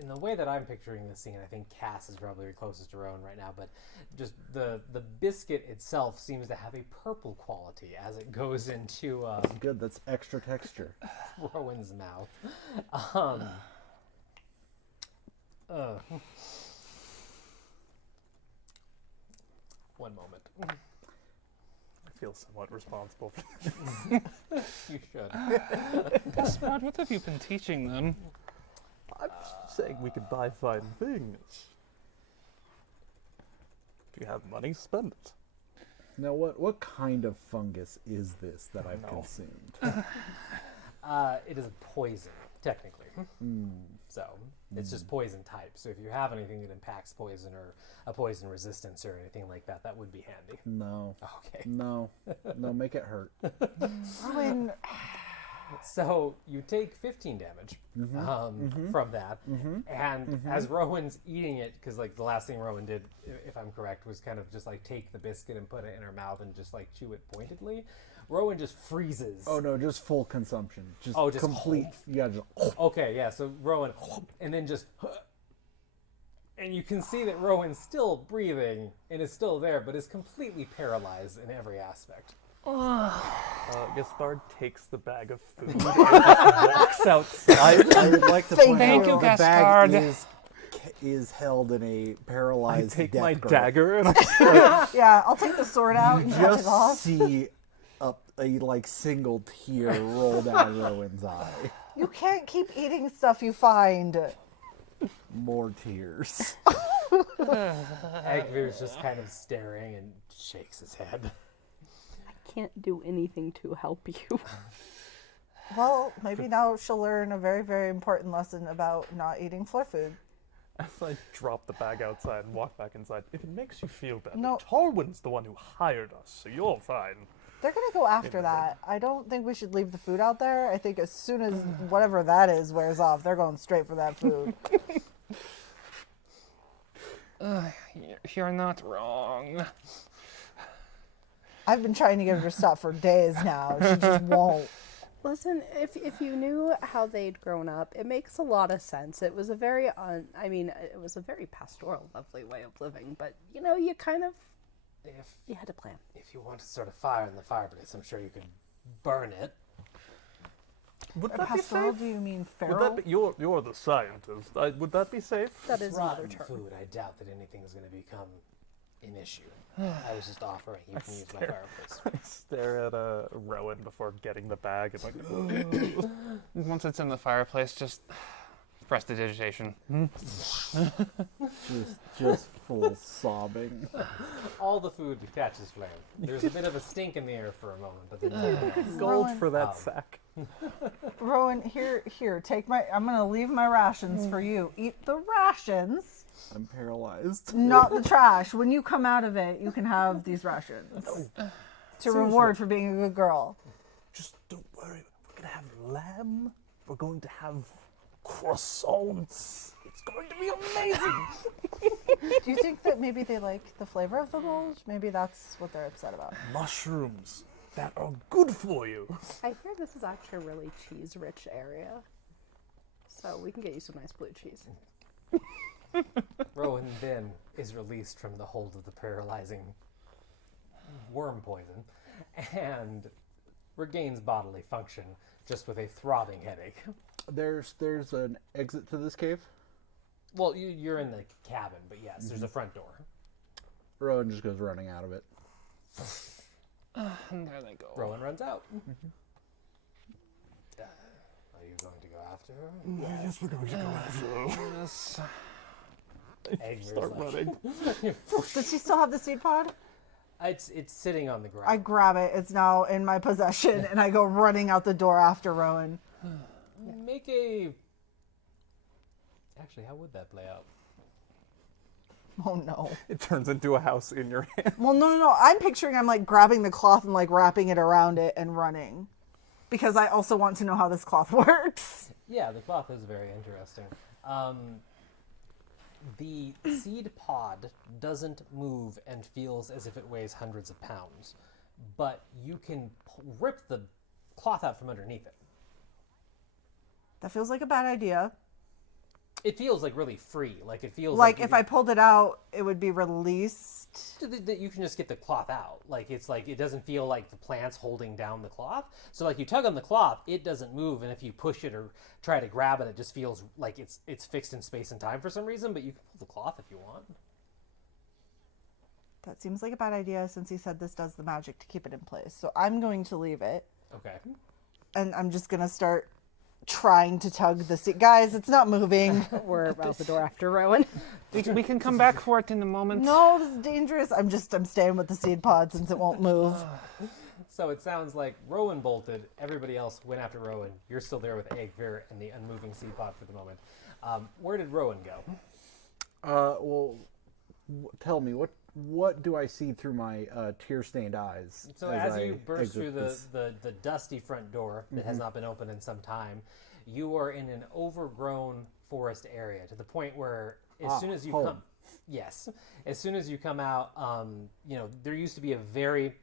in the way that I'm picturing this scene, I think Cass is probably the closest to Rowan right now, but just the biscuit itself seems to have a purple quality as it goes into Good. That's extra texture. Rowan's mouth. One moment. I feel somewhat responsible. You should. Spud, what have you been teaching them? I'm just saying we could buy fine things. If you have money, spend it. Now, what kind of fungus is this that I've No. consumed? It is poison, technically. So it's just poison type. So if you have anything that impacts poison or a poison resistance or anything like that, that would be handy. No. Okay. No. No, make it hurt. Rowan, So you take 15 damage from that, and as Rowan's eating it, because like the last thing Rowan did, if I'm correct, was kind of just like take the biscuit and put it in her mouth and just like chew it pointedly. Rowan just freezes. Oh no, just full consumption. Just Oh, just complete. Yeah, just. Okay, yeah. So Rowan, and then just, and you can see that Rowan's still breathing and is still there, but is completely paralyzed in every aspect. Gaspard takes the bag of food and walks outside. I would like to Thank point Thank out you, the bag Gaspard. is held in a I paralyzed. take death my grip. dagger and I yeah, I'll take the sword out and cut it Just off. see a like single tear roll down Rowan's eye. You can't keep eating stuff you find. More tears. Agvir's just kind of staring and shakes his head. Can't do anything to help you. Well, maybe now she'll learn a very, very important lesson about not eating floor food. as I drop the bag outside and walk back inside. If it makes you feel better, No. Talwyn's the one who hired us, so you're fine. They're gonna go after that. I don't think we should leave the food out there. I think as soon as whatever that is wears off, they're going straight for that food. You're not wrong. I've been trying to get her to stop for days now. She just won't. Listen, if you knew how they'd grown up, it makes a lot of sense. It was a very it was a very pastoral, lovely way of living. But you know, you kind of you had to plan. If you want to start a fire in the fireplace, I'm sure you could burn it. Would that be Pastoral, safe? do you mean Would feral? that be, you're the scientist. Would that be safe? That is another Rotten term. food. I doubt that anything's going to become an issue. I was just offering. You can use my fireplace. I stare at Rowan before getting the bag and like, Once it's in the fireplace, just press the digitation. Just full sobbing. All the food catches flame. There's a bit of a stink in the air for a moment, but then gold Rowan. for that Um, sack. Rowan, here, take my. I'm gonna leave my rations for you. Eat the rations, I'm paralyzed. not the trash. When you come out of it, you can have these rations to reward for being a good girl. Just don't worry. We're gonna have lamb. We're going to have croissants. It's going to be amazing. Do you think that maybe they like the flavor of the mold? Maybe that's what they're upset about. Mushrooms that are good for you. I hear this is actually a really cheese-rich area, so we can get you some nice blue cheese. Rowan then is released from the hold of the paralyzing worm poison, and regains bodily function, just with a throbbing headache. There's an exit to this cave. Well, you're in the cabin, but yes, there's a front door. Rowan just goes running out of it. And there they go. Rowan runs out. Are you going to go after her? Yes, we're going to go after her. Yes. Agner's Start like- running. Does she still have the seed pod? It's sitting on the ground. I grab it. It's now in my possession, and I go running out the door after Rowan. Make a... Actually, how would that play out? Oh no. It turns into a house in your hand. Well, no. I'm picturing I'm like grabbing the cloth and like wrapping it around it and running, because I also want to know how this cloth works. Yeah, the cloth is very interesting. The seed pod doesn't move and feels as if it weighs hundreds of pounds, but you can rip the cloth out from underneath it. That feels like a bad idea. It feels like really free. Like it feels Like like if I pulled it out, it would be released. you can just get the cloth out. Like it's like it doesn't feel like the plant's holding down the cloth. So like you tug on the cloth, it doesn't move, and if you push it or try to grab it, it just feels like it's fixed in space and time for some reason. But you can pull the cloth if you want. That seems like a bad idea since he said this does the magic to keep it in place. So I'm going to leave it, Okay. and I'm just gonna start trying to tug the seat. Guys, it's not moving. We're out the door after Rowan. We can come back for it in a moment. No, this is dangerous. I'm staying with the seed pod since it won't move. So it sounds like Rowan bolted. Everybody else went after Rowan. You're still there with Eggfir and the unmoving seed pod for the moment. Where did Rowan go? Tell me, what do I see through my tear-stained eyes? So as you I burst through exit the dusty front door that has not been opened in some time, you are in an overgrown forest area to the point where as soon as you home. come, yes, as soon as you come out, there used to be a very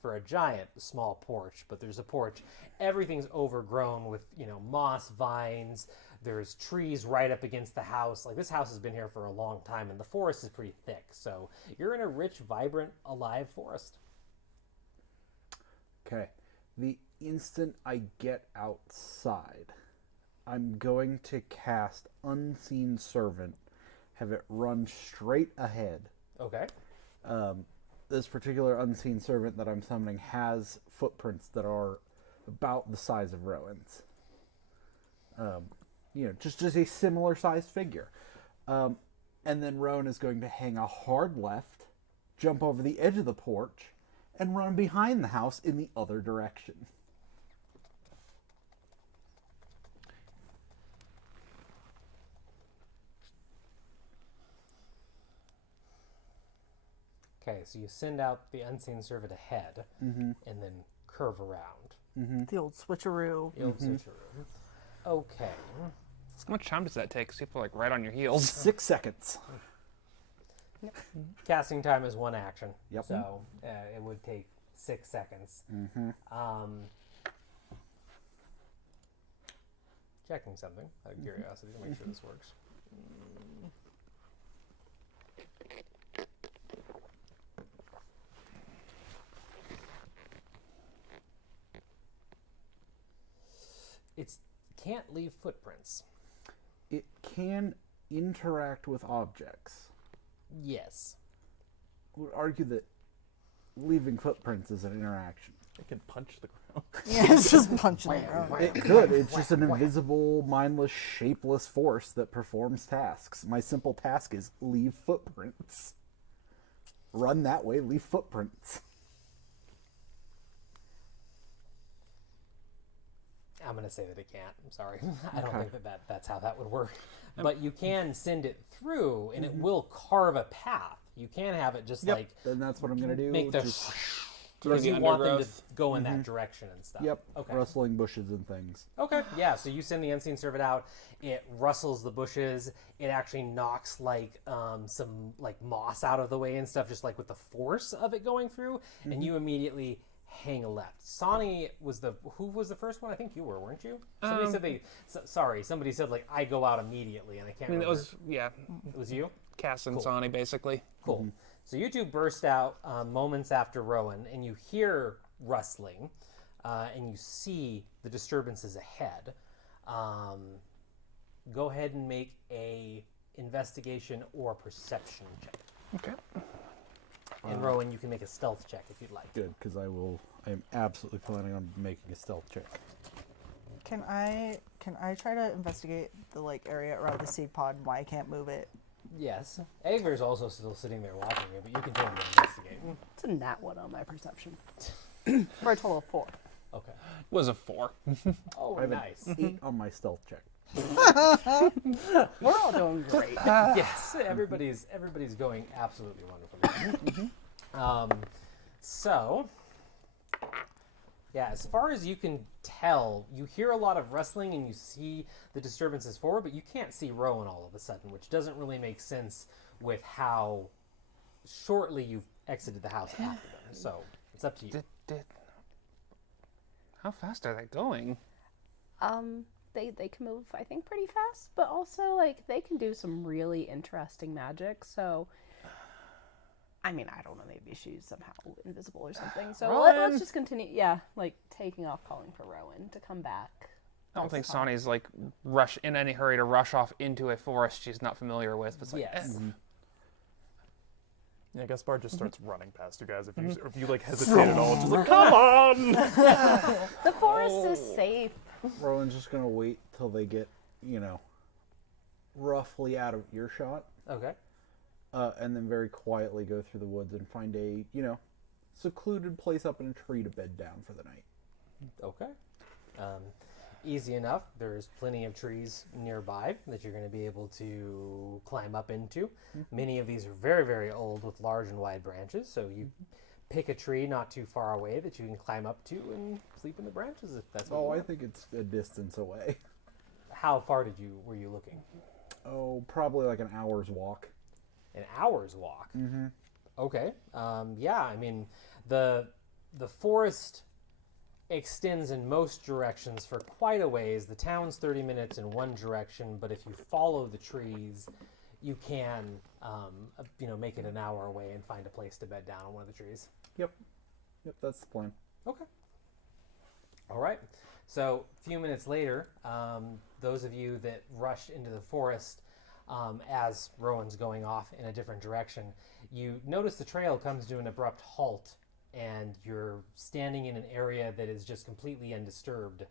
for a giant, small porch, but there's a porch. Everything's overgrown with moss, vines. There's trees right up against the house. Like, this house has been here for a long time, and the forest is pretty thick. So you're in a rich, vibrant, alive forest. Okay. The instant I get outside, I'm going to cast Unseen Servant, have it run straight ahead. Okay. This particular Unseen Servant that I'm summoning has footprints that are about the size of Rowan's. Just a similar sized figure. And then Rowan is going to hang a hard left, jump over the edge of the porch, and run behind the house in the other direction. Okay, so you send out the Unseen Servant ahead, and then curve around. The old switcheroo. The old switcheroo. Okay. How much time does that take? 'Cause people are like right on your heels. 6 seconds. Casting time is one action. Yep. So it would take 6 seconds. Checking something out of curiosity to make sure this works. It can't leave footprints. It can interact with objects. Yes. I would argue that leaving footprints is an interaction. It can punch the ground. Yeah, it's just punching the ground. It could. It's just an invisible, mindless, shapeless force that performs tasks. My simple task is leave footprints. Run that way, leave footprints. I'm going to say that it can't. I'm sorry. I don't think that's how that would work. But you can send it through, and it will carve a path. You can have it just like Then that's what I'm going to do. make the Just- because the you want them to undergrowth. go in that direction and stuff. Yep. Okay. Rustling bushes and things. Okay. Yeah. So you send the Unseen Servant out. It rustles the bushes. It actually knocks like some like moss out of the way and stuff, just like with the force of it going through. And you immediately hang a left. Sonny was who was the first one? I think you were, weren't you? Somebody said sorry. Somebody said like I go out immediately, and I can't. I mean, it remember. was It was you. Cass and Cool. Sonny basically. Cool. So you two burst out moments after Rowan, and you hear rustling. and you see the disturbances ahead. Go ahead and make a investigation or perception check. Okay. And Rowan, you can make a stealth check if you'd like. Good, because I am absolutely planning on making a stealth check. Can I try to investigate the area around the seed pod and why I can't move it? Yes. Egger's also still sitting there watching you, but you can totally investigate. It's a nat 1 on my perception. For a total of 4. Okay. Was a 4. Oh, I have nice. an 8 on my stealth check. We're all doing great. Yes, everybody's going absolutely wonderfully. So, yeah, as far as you can tell, you hear a lot of rustling and you see the disturbances forward, but you can't see Rowan all of a sudden, which doesn't really make sense with how shortly you've exited the house after them. So, it's up to you. How fast are they going? They can move, I think, pretty fast, but also, they can do some really interesting magic, so... I mean, I don't know, maybe she's somehow invisible or something, so let's just continue, taking off, calling for Rowan to come back. I don't think Sonny's, in any hurry to rush off into a forest she's not familiar with, but it's Yes. Yeah, Gaspar just starts running past you guys. If you hesitate at all, just come on! The forest is safe. Rowan's just going to wait till they get, roughly out of earshot. Okay. And then very quietly go through the woods and find a, secluded place up in a tree to bed down for the night. Okay. Easy enough. There's plenty of trees nearby that you're going to be able to climb up into. Many of these are very, very old with large and wide branches, so you pick a tree not too far away that you can climb up to and sleep in the branches if that's what you Oh, want. I think it's a distance away. How far were you looking? Oh, probably like an hour's walk. An hour's walk. Mm-hmm. Okay. Yeah, I mean, the forest extends in most directions for quite a ways. The town's 30 minutes in one direction, but if you follow the trees, you can, make it an hour away and find a place to bed down on one of the trees. Yep, that's the plan. Okay. All right. So a few minutes later, those of you that rushed into the forest as Rowan's going off in a different direction, you notice the trail comes to an abrupt halt, and you're standing in an area that is just completely undisturbed,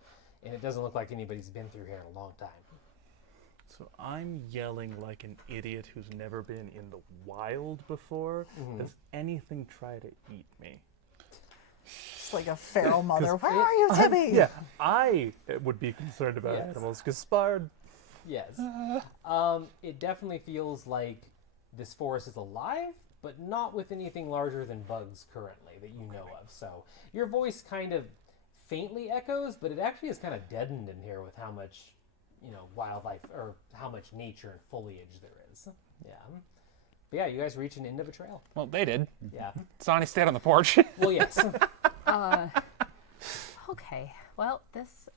and it doesn't look like anybody's been through here in a long time. So I'm yelling like an idiot who's never been in the wild before. Does anything try to eat me? Just like a feral mother. Where are you, Timmy? Yeah, I would be concerned about Yes. animals. Gaspard, Yes. It definitely feels like this forest is alive, but not with anything larger than bugs currently that you know of. So your voice kind of faintly echoes, but it actually is kind of deadened in here with how much, wildlife or how much nature and foliage there is. Yeah. But yeah, you guys reach an end of a trail. Well, they did. Yeah. Sonny stayed on the porch. Well, yes. Okay, well, this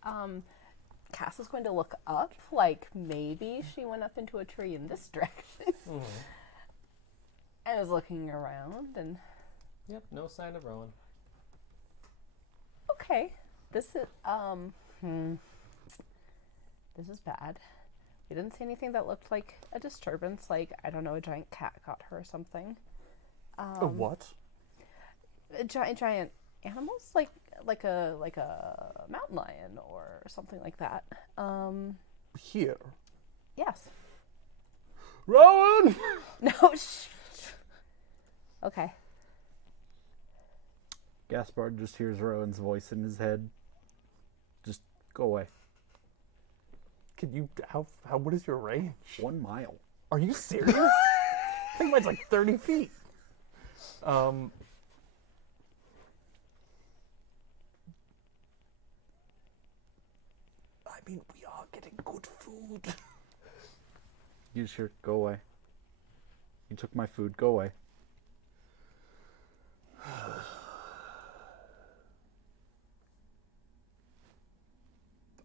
Cass is going to look up, like maybe she went up into a tree in this direction. And is looking around, and Yep, no sign of Rowan. okay, this is this is bad. We didn't see anything that looked like a disturbance, like I don't know, a giant cat got her or something. a what? Giant animals, like a mountain lion or something like that. Here. Yes. Rowan! No. Shh. Okay. Gaspard just hears Rowan's voice in his head. Just go away. Can you, what is your range? 1 mile. Are you serious? I think mine's like 30 feet. I mean, we are getting good food. You just hear, go away. You took my food, go away.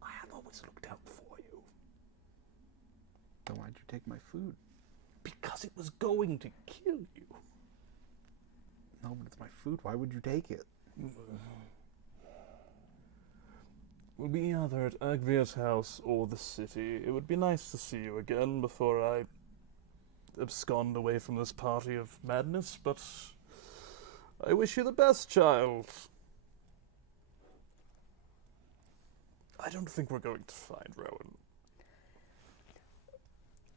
I have always looked out for you. Then why'd you take my food? Because it was going to kill you. No, but it's my food. Why would you take it? We'll be either at Agvir's house or the city. It would be nice to see you again before I abscond away from this party of madness, but I wish you the best, child. I don't think we're going to find Rowan.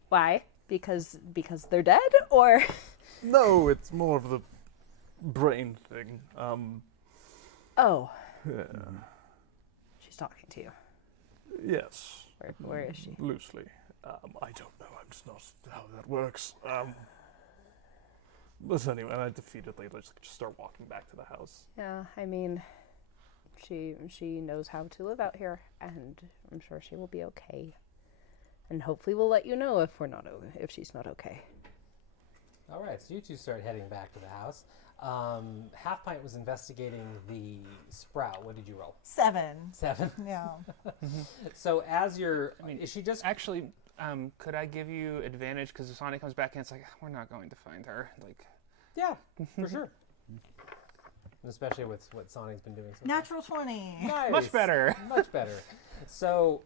Why? Because they're dead, or? No, it's more of the brain thing. Oh, Yeah. she's talking to you. Yes. Where is she? Loosely. I don't know. I'm just not how that works. But anyway, I defeatedly just start walking back to the house. Yeah, I mean, she knows how to live out here, and I'm sure she will be okay. And hopefully, we'll let you know if if she's not okay. All right, so you two start heading back to the house. Half Pint was investigating the sprout. What did you roll? 7. 7. Yeah. So as you're, is she just? Actually, could I give you advantage? Because if Sonny comes back in, it's like, we're not going to find her. Like, Yeah, for sure. Especially with what Sonny's been doing. So Natural 20. Nice. much better. Much better. So,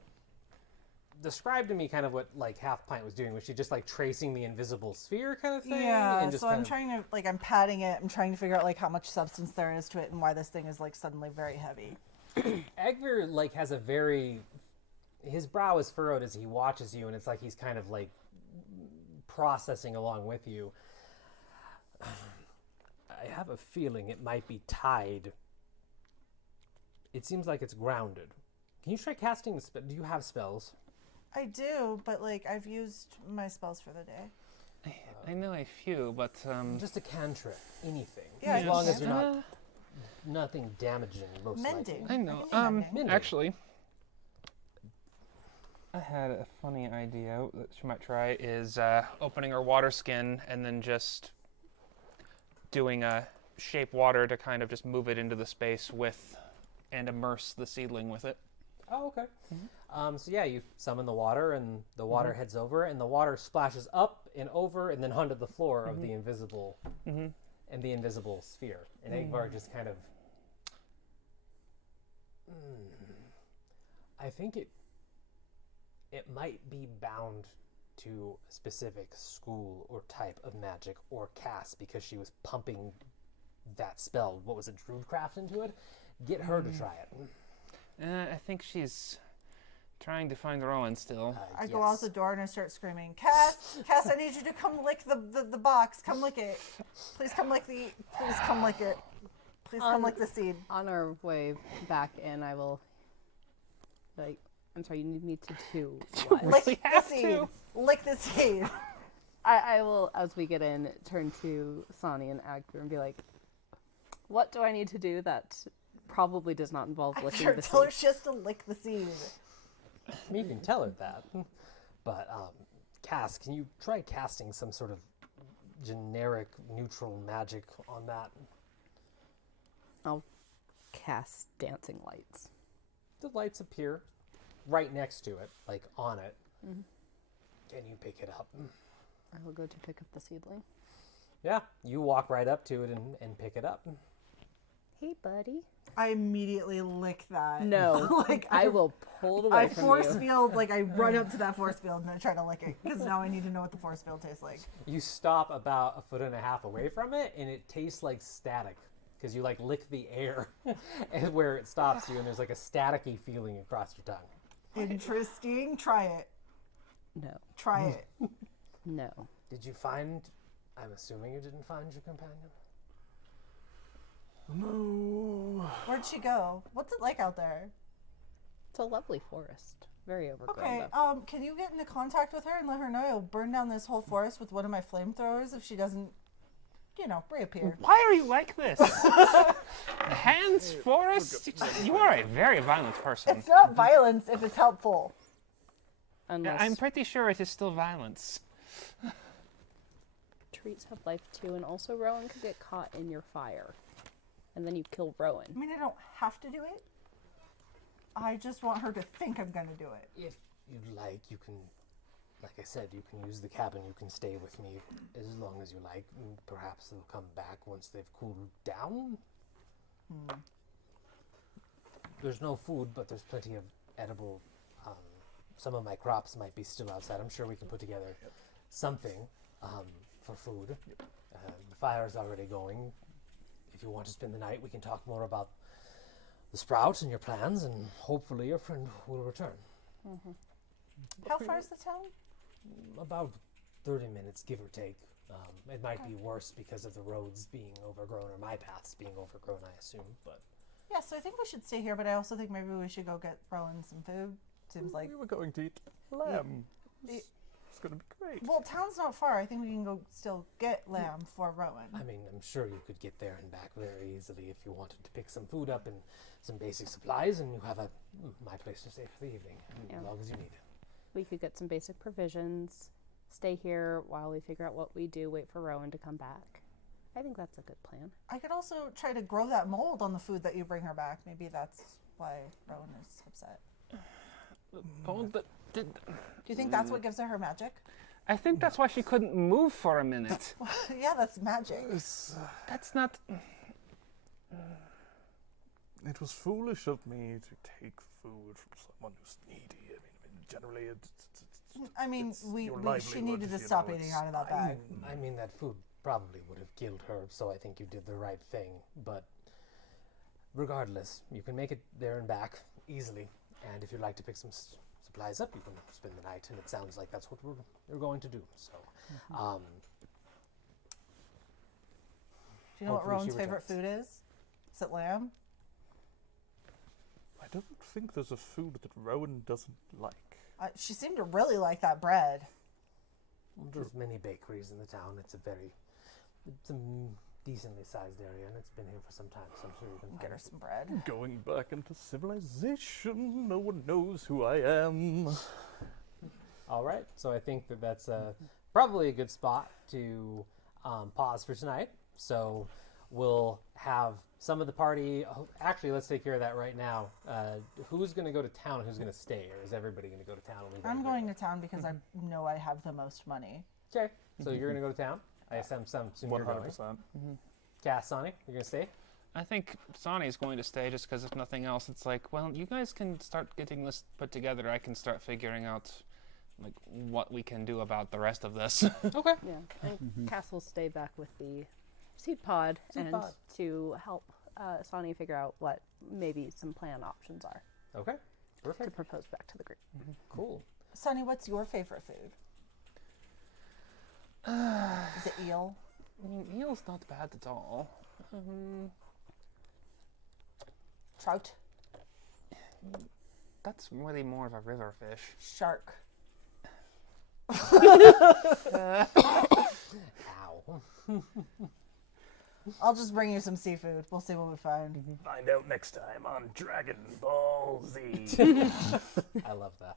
describe to me kind of what like Half Pint was doing. Was she just like tracing the invisible sphere kind of thing? Yeah, And just so kind I'm of- trying to, I'm patting it. I'm trying to figure out, how much substance there is to it and why this thing is, suddenly very heavy. Egver like has a very, his brow is furrowed as he watches you, and it's like he's kind of like processing along with you. I have a feeling it might be tied. It seems like it's grounded. Can you try casting the spell? Do you have spells? I do, but, I've used my spells for the day. I know a few, but Just a cantrip, anything. Yeah, as long as you're not Uh, nothing damaging. Most Mending. likely. I know. I can do mending. Actually, I had a funny idea that she might try. Is opening her water skin and then just doing a shape water to kind of just move it into the space with, and immerse the seedling with it. Oh, okay. So yeah, you summon the water, and the water heads over, and the water splashes up and over, and then onto the floor of the invisible, and the invisible sphere. And Egvar just kind of, I think it might be bound to a specific school or type of magic or cast, because she was pumping that spell. What was it, Druidcraft into it? Get her to try it. I think she's trying to find Rowan still. I go out the door and I start screaming, Cass, I need you to come lick the box. Come lick it. Please come lick please come lick it. Please come lick the seed. On our way back in, I will, I'm sorry, you need me to do what? Lick the have seed. to. Lick the seed. I will, as we get in, turn to Sonny and Agber and be like, what do I need to do that probably does not involve licking the Tell her seed? she has to lick the seed. You can tell her that. But, Cass, can you try casting some sort of generic neutral magic on that? I'll cast dancing lights. The lights appear right next to it, like on it. Can you pick it up? I will go to pick up the seedling. Yeah, you walk right up to it and pick it up. Hey, buddy. I immediately lick that. No, I will pull it away I from force you. field, I run up to that force field and I try to lick it, because now I need to know what the force field tastes like. You stop about 1.5 feet away from it, and it tastes like static, because you lick the air and where it stops you, and there's a staticky feeling across your tongue. Interesting. Try it. No. Try it. No. Did you find? I'm assuming you didn't find your companion. No. Where'd she go? What's it like out there? It's a lovely forest. Very overgrown, Okay, though. can you get into contact with her and let her know I'll burn down this whole forest with one of my flamethrowers if she doesn't, reappear? Why are you like this? Hands, Forrest? You are a very violent person. It's not violence if it's helpful. Unless I'm pretty sure it is still violence. trees have life too, and also Rowan could get caught in your fire. And then you kill Rowan. I mean, I don't have to do it. I just want her to think I'm going to do it. If you'd like, you can, like I said, you can use the cabin. You can stay with me as long as you like. Perhaps they'll come back once they've cooled down. there's no food, but there's plenty of edible. Some of my crops might be still outside. I'm sure we can put together something for food. The fire's already going. If you want to spend the night, we can talk more about the sprouts and your plans, and hopefully your friend will return. How far is the town? About 30 minutes, give or take. It might be worse because of the roads being overgrown, or my paths being overgrown, I assume. But Yeah, so I think we should stay here, but I also think maybe we should go get Rowan some food. Seems like... We were going to eat lamb. Yeah. It's going to be great. Well, town's not far. I think we can go still get lamb for Rowan. I mean, I'm sure you could get there and back very easily if you wanted to pick some food up and some basic supplies, and you have my place to stay for the evening, as long as you need it. We could get some basic provisions, stay here while we figure out what we do, wait for Rowan to come back. I think that's a good plan. I could also try to grow that mold on the food that you bring her back. Maybe that's why Rowan is upset. Do you think that's what gives her magic? I think that's why she couldn't move for a minute. Yeah, that's magic. That's not... It was foolish of me to take food from someone who's needy. I mean generally, She needed to stop eating out of that bag. I mean, that food probably would have killed her, so I think you did the right thing. But regardless, you can make it there and back easily. And if you'd like to pick some supplies up, you can spend the night. And it sounds like that's what you're going to do. So, Do you know what hopefully she Rowan's favorite food is? Is it lamb? I don't think there's a food that Rowan doesn't like. She seemed to really like that bread. There's many bakeries in the town. It's a decently sized area, and it's been here for some time, so I'm sure you can Get find her it. some bread. Going back into civilization, no one knows who I am. All right, so I think that's probably a good spot to pause for tonight. So we'll have some of the party. Actually, let's take care of that right now. Who's going to go to town and who's going to stay, or is everybody going to go to town? I'm going to town because I know I have the most money. Okay, so you're going to go to town? I assume you're going. 100%. Cass, Sonic, you're going to stay? I think Sonny's going to stay just because if nothing else, it's like, well, you guys can start getting this put together. I can start figuring out like what we can do about the rest of this. Okay. Yeah, and Cass will stay back with the seed pod to help Sonny figure out what maybe some plan options are Okay, to perfect. propose back to the group. Cool. Sonny, what's your favorite food? Is it eel? I mean, eel's not bad at all. Trout? That's really more of a river fish. Shark? Ow. I'll just bring you some seafood. We'll see what we find. Find out next time on Dragon Ball Z. I love that.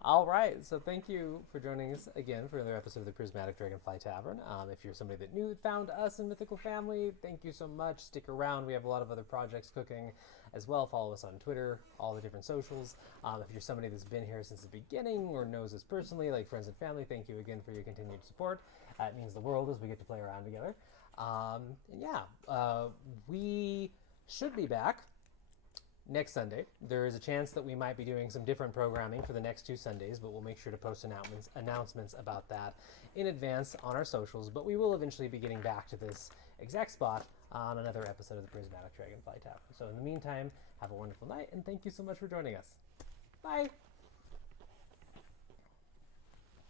All right, so thank you for joining us again for another episode of the Prismatic Dragonfly Tavern. If you're somebody that found us in Mythical Family, thank you so much. Stick around. We have a lot of other projects cooking as well. Follow us on Twitter, all the different socials. If you're somebody that's been here since the beginning or knows us personally, like friends and family, thank you again for your continued support. It means the world as we get to play around together. We should be back next Sunday. There is a chance that we might be doing some different programming for the next 2 Sundays, but we'll make sure to post announcements about that in advance on our socials. But we will eventually be getting back to this exact spot on another episode of the Prismatic Dragonfly Tavern. So in the meantime, have a wonderful night, and thank you so much for joining us. Bye!